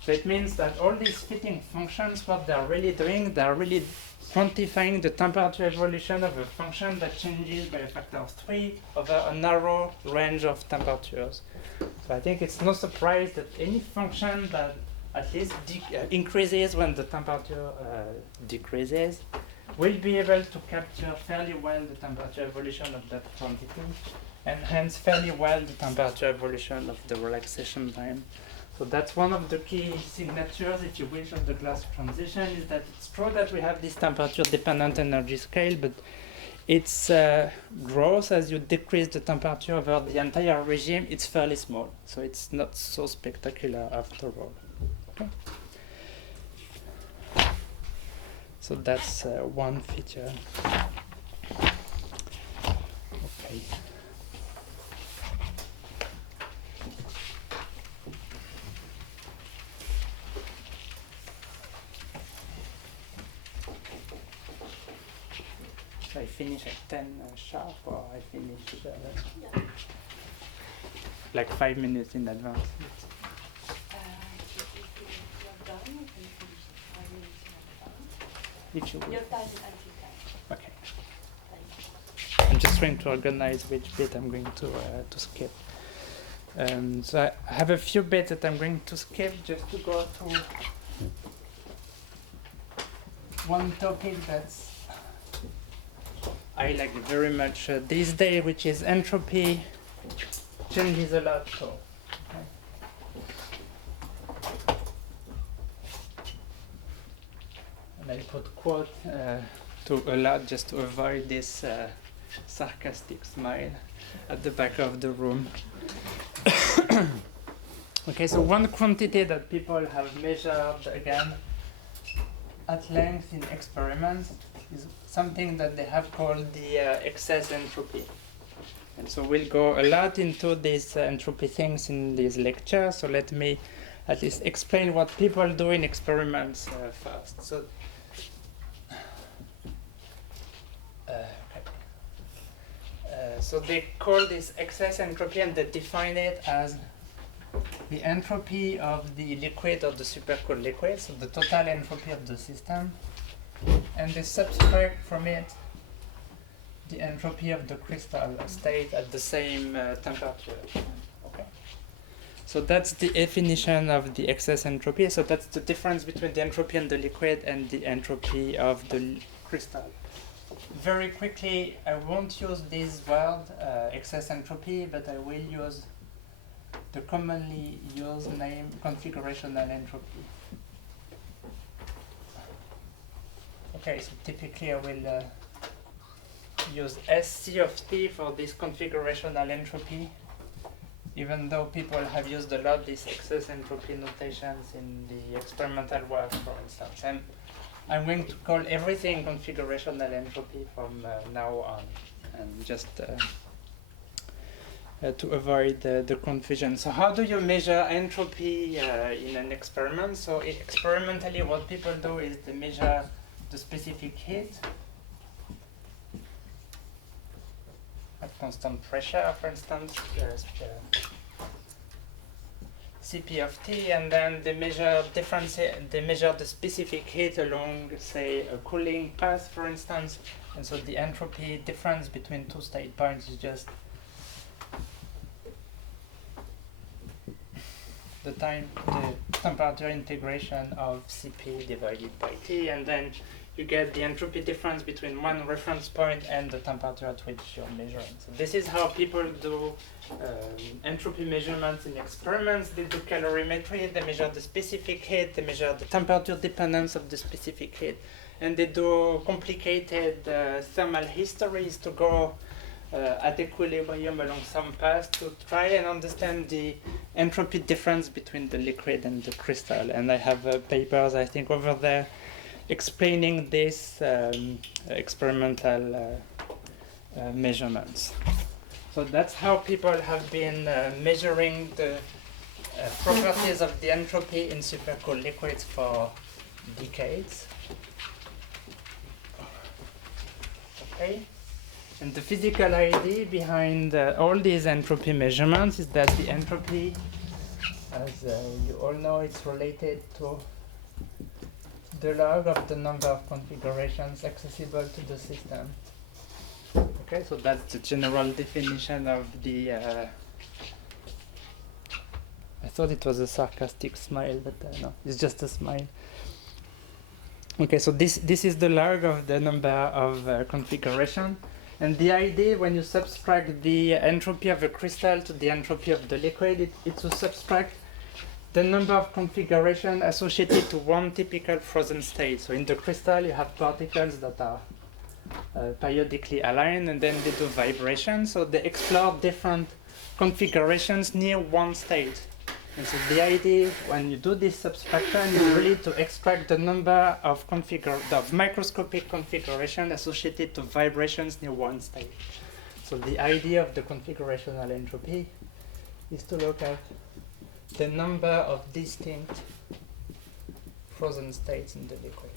So it means that all these fitting functions, what they're really doing, they're really quantifying the temperature evolution of a function that changes by a factor of 3 over a narrow range of temperatures. So I think it's no surprise that any function that at least increases when the temperature decreases will be able to capture fairly well the temperature evolution of that quantity, and hence fairly well the temperature evolution of the relaxation time. So that's one of the key signatures, if you wish, of the glass transition, is that it's true that we have this temperature-dependent energy scale, but its growth as you decrease the temperature over the entire regime, it's fairly small. So it's not so spectacular after all. Okay. So that's one feature. Okay. So I finish at 10 sharp, or I finish like 5 minutes in advance. If you're done, you can finish it 5 minutes in advance. If you will. Your time is until 10. Okay. Thank you. I'm just trying to organize which bit I'm going to skip. So I have a few bits that I'm going to skip just to go to one topic that's I like very much these days, which is entropy changes a lot. So, okay. And I put quote to a lot just to avoid this sarcastic smile at the back of the room. Okay, so one quantity that people have measured again at length in experiments is something that they have called the excess entropy. And so we'll go a lot into these entropy things in this lecture, so let me at least explain what people do in experiments first. So, so they call this excess entropy, and they define it as the entropy of the liquid or the supercooled liquid, so the total entropy of the system, and they subtract from it the entropy of the crystal state at the same temperature. Okay. So that's the definition of the excess entropy. So that's the difference between the entropy in the liquid and the entropy of the crystal. Very quickly, I won't use this word, excess entropy, but I will use the commonly used name configurational entropy. Okay, so typically I will use SC of T for this configurational entropy, even though people have used a lot these excess entropy notations in the experimental work, for instance. And I'm going to call everything configurational entropy from now on, and just to avoid the confusion. So how do you measure entropy in an experiment? So experimentally what people do is they measure the specific heat at constant pressure, for instance, Cp of T, and then they measure they measure the specific heat along, say, a cooling path, for instance, and so the entropy difference between two state points is just the temperature integration of Cp divided by T, and then you get the entropy difference between one reference point and the temperature at which you're measuring. So this is how people do entropy measurements in experiments. They do calorimetry, they measure the specific heat, they measure the temperature dependence of the specific heat, and they do complicated thermal histories to go at equilibrium along some path to try and understand the entropy difference between the liquid and the crystal. And I have papers, I think, over there explaining this experimental measurements. So that's how people have been measuring the properties of the entropy in supercooled liquids for decades. Okay. And the physical idea behind all these entropy measurements is that the entropy, as you all know, it's related to the log of the number of configurations accessible to the system. Okay, so that's the general definition of the. I thought it was a sarcastic smile, but no, it's just a smile. Okay, so this is the log of the number of configuration. And the idea, when you subtract the entropy of a crystal to the entropy of the liquid, it's to subtract the number of configuration associated to one typical frozen state. So in the crystal, you have particles that are periodically aligned, and then they do vibration. So they explore different configurations near one state. And so the idea when you do this subtraction is really to extract the number of microscopic configuration associated to vibrations near one state. So the idea of the configurational entropy is to look at the number of distinct frozen states in the liquid,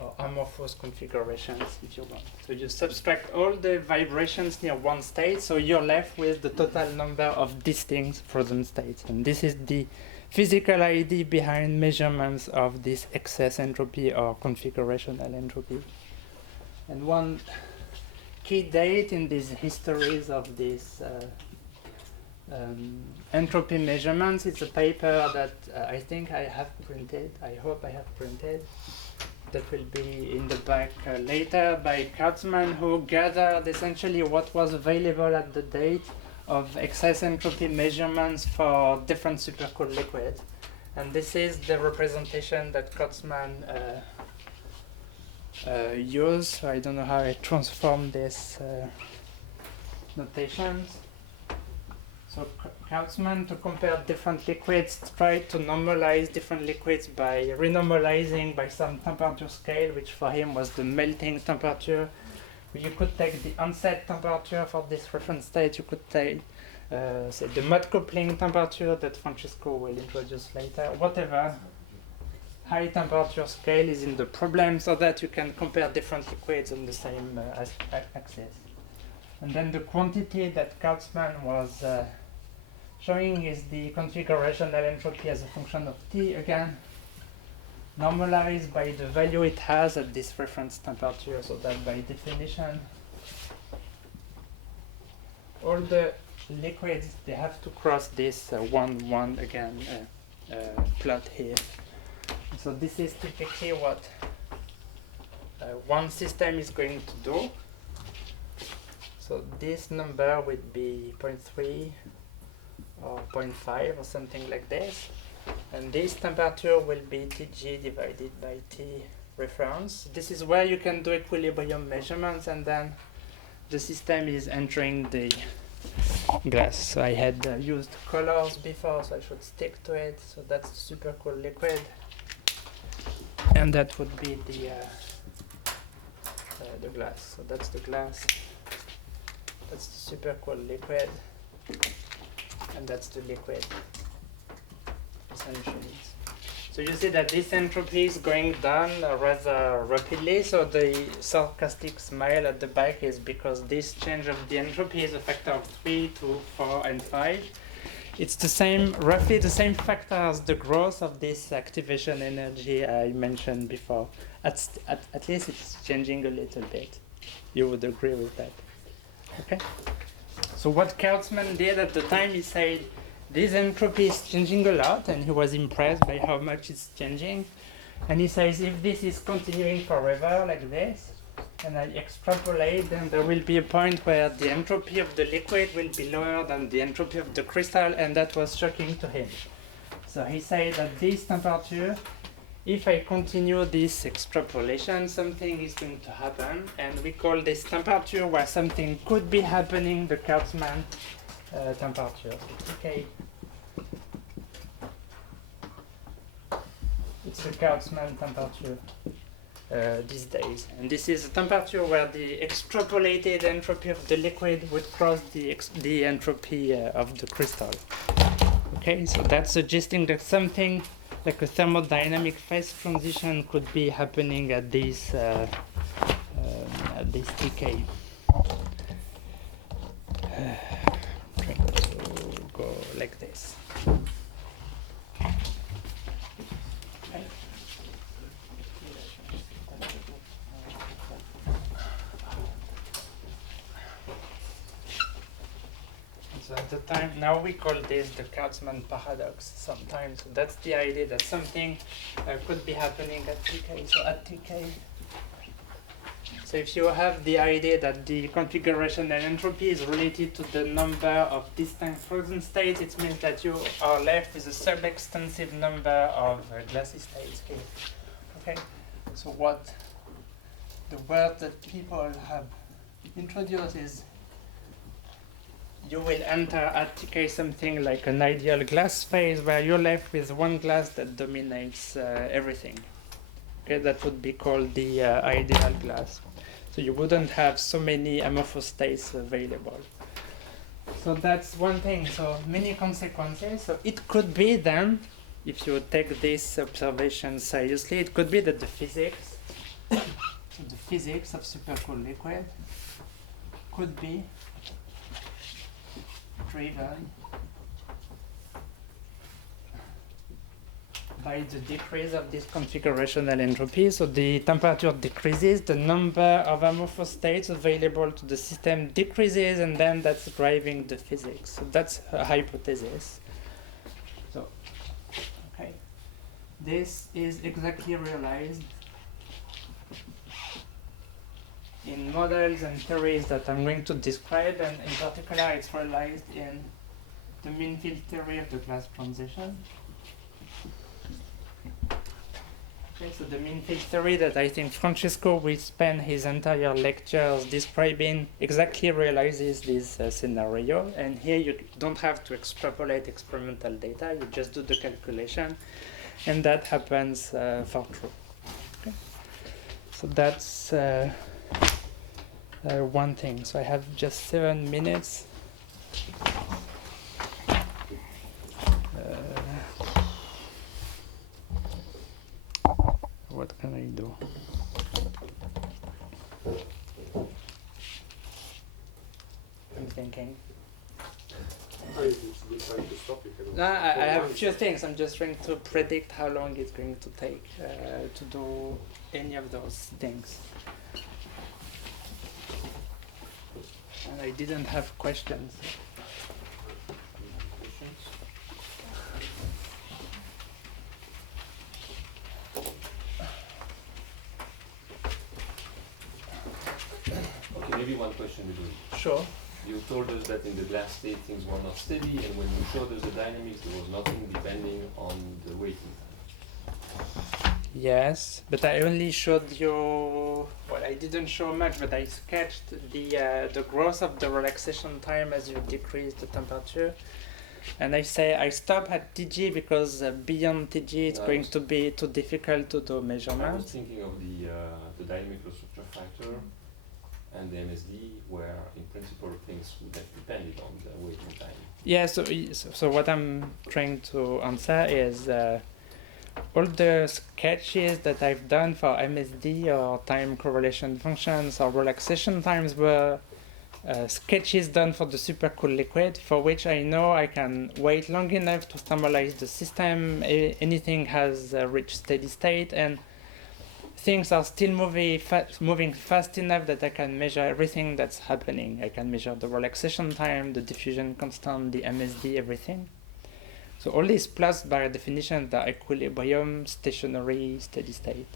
or amorphous configurations, if you want. So you subtract all the vibrations near one state, so you're left with the total number of distinct frozen states. And this is the physical idea behind measurements of this excess entropy or configurational entropy. And one key date in these histories of these entropy measurements is a paper that I think I have printed, I hope I have printed, that will be in the back later, by Kurtzman, who gathered essentially what was available at the date of excess entropy measurements for different supercooled liquids. And this is the representation that Kurtzman used. So I don't know how I transform this notations. So Kurtzman, to compare different liquids, tried to normalize different liquids by renormalizing by some temperature scale, which for him was the melting temperature. You could take the onset temperature for this reference state. You could take, say, the mud coupling temperature that Francisco will introduce later. Whatever high temperature scale is in the problem, so that you can compare different liquids on the same axis. And then the quantity that Kurtzman was showing is the configurational entropy as a function of T, again, normalized by the value it has at this reference temperature, so that by definition, all the liquids, they have to cross this 1, again, plot here. So this is typically what one system is going to do. So this number would be 0.3 or 0.5 or something like this. And this temperature will be Tg divided by T reference. This is where you can do equilibrium measurements, and then the system is entering the glass. So I had used colors before, so I should stick to it. So that's the supercooled liquid. And that would be the glass. So that's the glass. That's the supercooled liquid, and that's the liquid, essentially. So you see that this entropy is going down rather rapidly. So the sarcastic smile at the back is because this change of the entropy is a factor of 3, 2, 4, and 5. It's the same, roughly the same factor as the growth of this activation energy I mentioned before. At least it's changing a little bit. You would agree with that. Okay. So what Kurtzman did at the time, he said this entropy is changing a lot, and he was impressed by how much it's changing. And he says if this is continuing forever like this, and I extrapolate, then there will be a point where the entropy of the liquid will be lower than the entropy of the crystal, and that was shocking to him. So he said that this temperature, if I continue this extrapolation, something is going to happen, and we call this temperature where something could be happening the Kurtzman temperature. Okay. It's the Kurtzman temperature these days. And this is a temperature where the extrapolated entropy of the liquid would cross the entropy of the crystal. Okay, so that's suggesting that something like a thermodynamic phase transition could be happening at this decay. Trying to go like this. Okay. So at the time, now we call this the Kurtzman paradox sometimes. So that's the idea that something could be happening at TK. So at TK, so if you have the idea that the configuration and entropy is related to the number of distinct frozen states, it means that you are left with a sub-extensive number of glassy states here. Okay, so what the word that people have introduced is you will enter at TK something like an ideal glass phase where you're left with one glass that dominates everything. Okay, that would be called the ideal glass. So you wouldn't have so many amorphous states available. So that's one thing. So many consequences. So it could be then, if you take this observation seriously, it could be that the physics, so the physics of supercooled liquid could be driven by the decrease of this configurational entropy. So the temperature decreases, the number of amorphous states available to the system decreases, and then that's driving the physics. So that's a hypothesis. So, okay. This is exactly realized in models and theories that I'm going to describe, and in particular it's realized in the mean field theory of the glass transition. Okay, so the mean field theory that I think Francesco will spend his entire lectures describing exactly realizes this scenario. And here you don't have to extrapolate experimental data, you just do the calculation, and that happens for true. Okay. So that's one thing. So I have just 7 minutes. What can I do? I'm thinking. It's a good time to stop. You can No, I go have a on. few things. I'm just trying to predict how long it's going to take to do any of those things. And I didn't have questions. Okay, maybe one question, Ludovic. Sure. You told us that in the glass state things were not steady, and when you showed us the dynamics, there was nothing depending on the waiting time. Yes, but I only showed you. Well, I didn't show much, but I sketched the growth of the relaxation time as you decrease the temperature. And I say I stop at TG because beyond TG it's No, going to be too difficult to do I was measurements. thinking of the dynamic low structure factor and the MSD, where in principle things would have depended on the waiting time. Yeah, so what I'm trying to answer is all the sketches that I've done for MSD or time correlation functions or relaxation times were sketches done for the supercooled liquid, for which I know I can wait long enough to thermalize the system. Anything has reached steady state, and things are still moving fast enough that I can measure everything that's happening. I can measure the relaxation time, the diffusion constant, the MSD, everything. So all these plus, by definition, the equilibrium, stationary, steady state.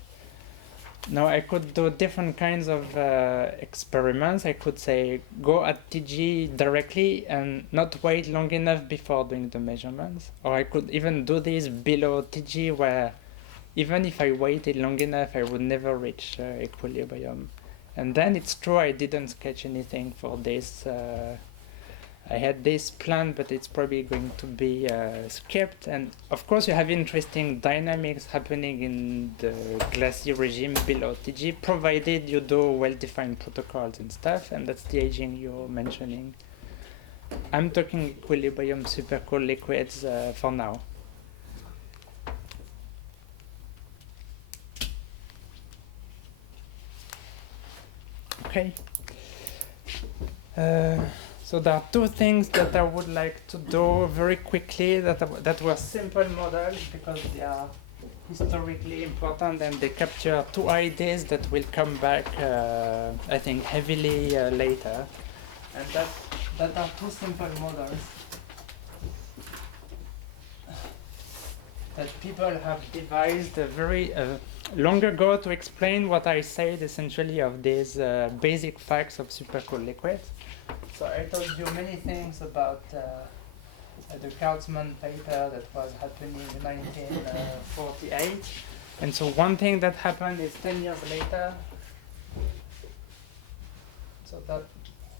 Now I could do different kinds of experiments. I could say go at TG directly and not wait long enough before doing the measurements. Or I could even do this below TG, where even if I waited long enough, I would never reach equilibrium. And then it's true I didn't sketch anything for this. I had this plan, but it's probably going to be skipped. And of course, you have interesting dynamics happening in the glassy regime below TG, provided you do well-defined protocols and stuff. And that's the aging you're mentioning. I'm talking equilibrium supercooled liquids for now. Okay. So there are two things that I would like to do very quickly that were simple models because they are historically important and they capture two ideas that will come back, I think, heavily later. And that are two simple models that people have devised very long ago to explain what I said essentially of these basic facts of supercooled liquids. So I told you many things about the Krautsman paper that was happening in 1948. And so one thing that happened is 10 years later, So that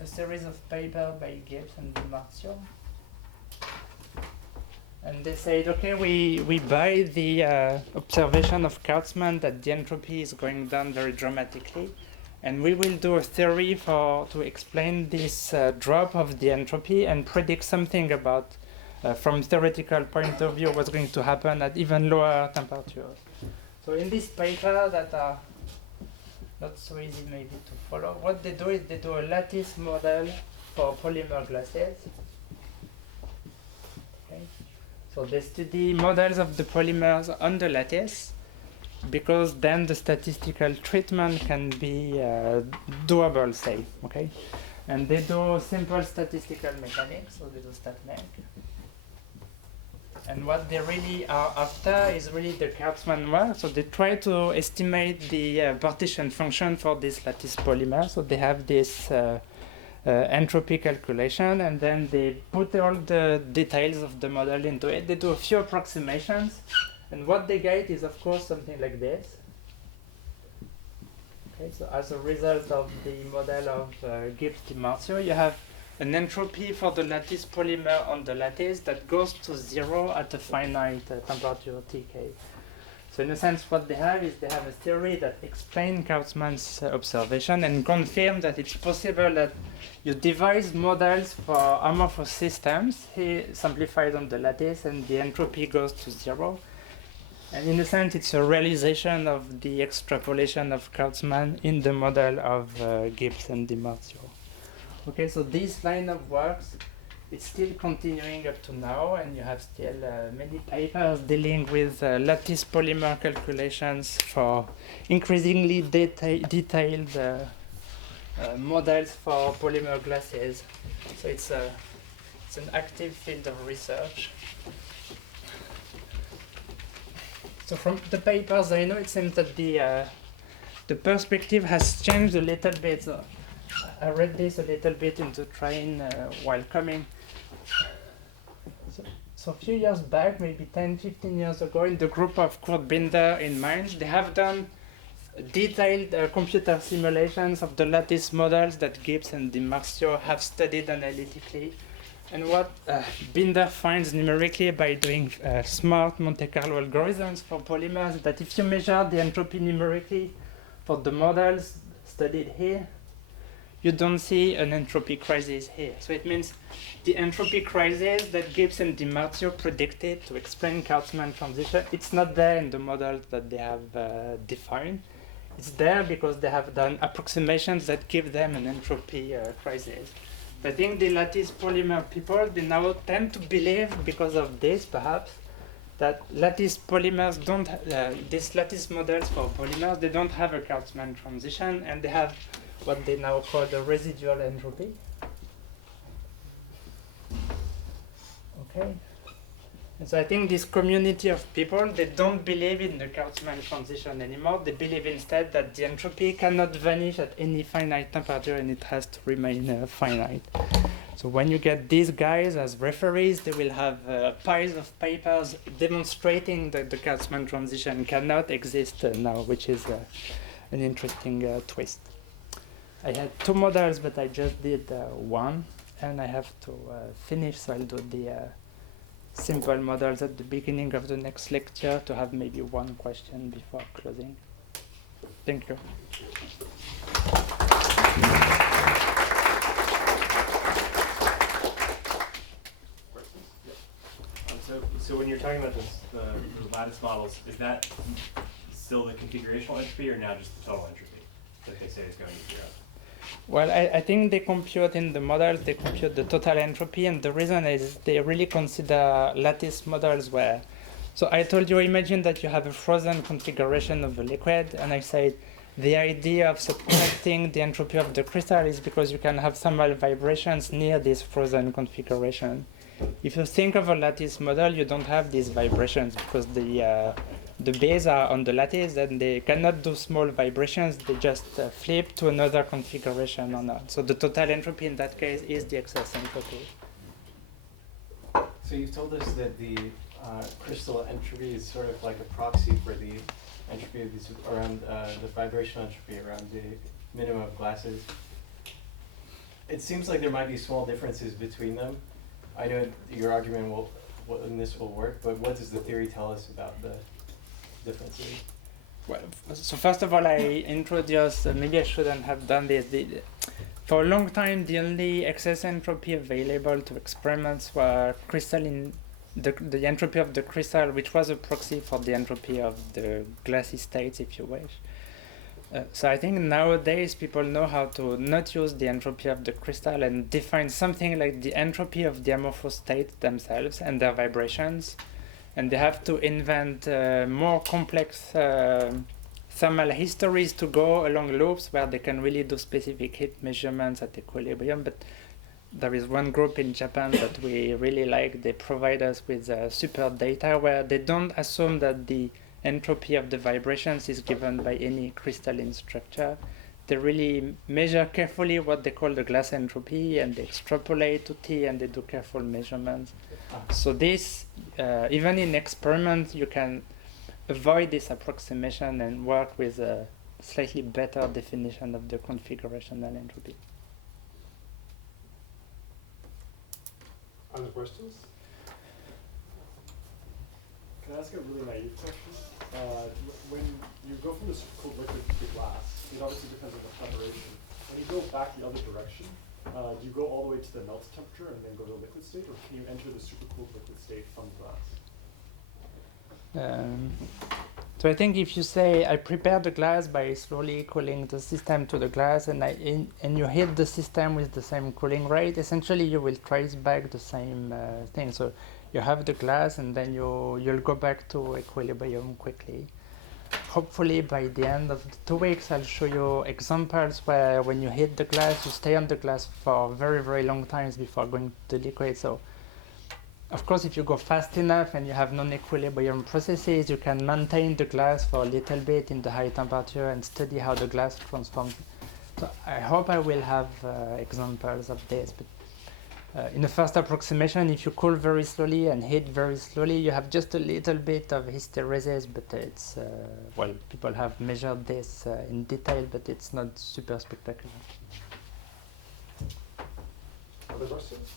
a series of papers by Gibbs and Di Marzio. And they said, okay, we buy the observation of Kurtzman that the entropy is going down very dramatically. And we will do a theory to explain this drop of the entropy and predict something about, from theoretical point of view, what's going to happen at even lower temperatures. So in this paper that are not so easy maybe to follow, what they do is they do a lattice model for polymer glasses. Okay. So they study models of the polymers on the lattice, because then the statistical treatment can be doable, say, okay? And they do simple statistical mechanics, so they do StatMech. And what they really are after is really the Kurtzman work. So they try to estimate the partition function for this lattice polymer. So they have this entropy calculation, and then they put all the details of the model into it. They do a few approximations, and what they get is, of course, something like this. Okay, so as a result of the model of Gibbs-Di Marzio, you have an entropy for the lattice polymer on the lattice that goes to 0 at a finite temperature Tk. So in a sense, what they have is they have a theory that explains Kurtzman's observation and confirm that it's possible that you devise models for amorphous systems, here simplified on the lattice, and the entropy goes to 0. And in a sense, it's a realization of the extrapolation of Kurtzman in the model of Gibbs and Di Marzio. Okay, so this line of works is still continuing up to now, and you have still many papers dealing with lattice polymer calculations for increasingly detailed models for polymer glasses. So it's an active field of research. So from the papers I know, it seems that the perspective has changed a little bit. So I read this a little bit in the train while coming. So a few years back, maybe 10, 15 years ago, in the group of Kurt Binder in Mainz, they have done detailed computer simulations of the lattice models that Gibbs and Di Marzio have studied analytically. And what Binder finds numerically by doing smart Monte Carlo algorithms for polymers is that if you measure the entropy numerically for the models studied here, you don't see an entropy crisis here. So it means the entropy crisis that Gibbs and Di Marzio predicted to explain Kurtzman transition, it's not there in the models that they have defined. It's there because they have done approximations that give them an entropy crisis. I think the lattice polymer people, they now tend to believe, because of this perhaps, that lattice polymers don't, these lattice models for polymers, they don't have a Kurtzman transition, and they have what they now call the residual entropy. Okay. And so I think this community of people, they don't believe in the Kurtzman transition anymore. They believe instead that the entropy cannot vanish at any finite temperature and it has to remain finite. So when you get these guys as referees, they will have piles of papers demonstrating that the Kurtzman transition cannot exist now, which is an interesting twist. I had two models, but I just did one, and I have to finish, so I'll do the simple models at the beginning of the next lecture to have maybe one question before closing. Thank you. So when you're talking about the lattice models, is that still the configurational entropy or now just the total entropy that they say is going to 0? Well, I think they compute in the models, they compute the total entropy, and the reason is they really consider lattice models where, so I told you, imagine that you have a frozen configuration of a liquid, and I said the idea of subtracting the entropy of the crystal is because you can have thermal vibrations near this frozen configuration. If you think of a lattice model, you don't have these vibrations because the bays are on the lattice and they cannot do small vibrations, they just flip to another configuration or not. So the total entropy in that case is the excess entropy. So you've told us that the crystal entropy is sort of like a proxy for the entropy of these around the vibrational entropy around the minimum of glasses. it seems like there might be small differences between them. I know your argument in this will work, but what does the theory tell us about the differences? Well, so first of all, I introduced, maybe I shouldn't have done this. For a long time, the only excess entropy available to experiments were crystalline, the entropy of the crystal, which was a proxy for the entropy of the glassy states, if you wish. So I think nowadays people know how to not use the entropy of the crystal and define something like the entropy of the amorphous states themselves and their vibrations. And they have to invent more complex thermal histories to go along loops where they can really do specific heat measurements at equilibrium. But there is one group in Japan that we really like. They provide us with super data where they don't assume that the entropy of the vibrations is given by any crystalline structure. They really measure carefully what they call the glass entropy, and they extrapolate to T, and they do careful measurements. So this, even in experiments, you can avoid this approximation and work with a slightly better definition of the configurational entropy. Other questions? Can I ask a really naive question? When you go from the supercooled liquid to the glass, it obviously depends on the preparation. When you go back the other direction, do you go all the way to the melt temperature and then go to the liquid state, or can you enter the supercooled liquid state from the glass? So I think if you say I prepare the glass by slowly cooling the system to the glass, and you heat the system with the same cooling rate, essentially you will trace back the same thing. So you have the glass, and then you'll go back to equilibrium quickly. Hopefully by the end of the 2 weeks, I'll show you examples where when you heat the glass, you stay on the glass for very, very long times before going to the liquid. So of course, if you go fast enough and you have non-equilibrium processes, you can maintain the glass for a little bit in the high temperature and study how the glass transforms. So I hope I will have examples of this. But in the first approximation, if you cool very slowly and heat very slowly, you have just a little bit of hysteresis, but it's, well, people have measured this in detail, but it's not super spectacular. Other questions?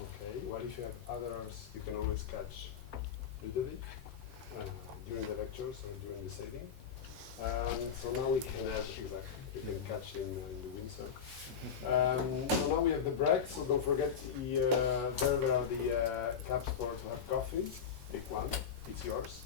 Okay, what if you have others? You can always catch Ludovic during the lectures or during the saving. So now we can have, exactly, we can catch him in the Windsor. So now we have the break, so don't forget there are the caps for to have coffee. Pick one, it's yours.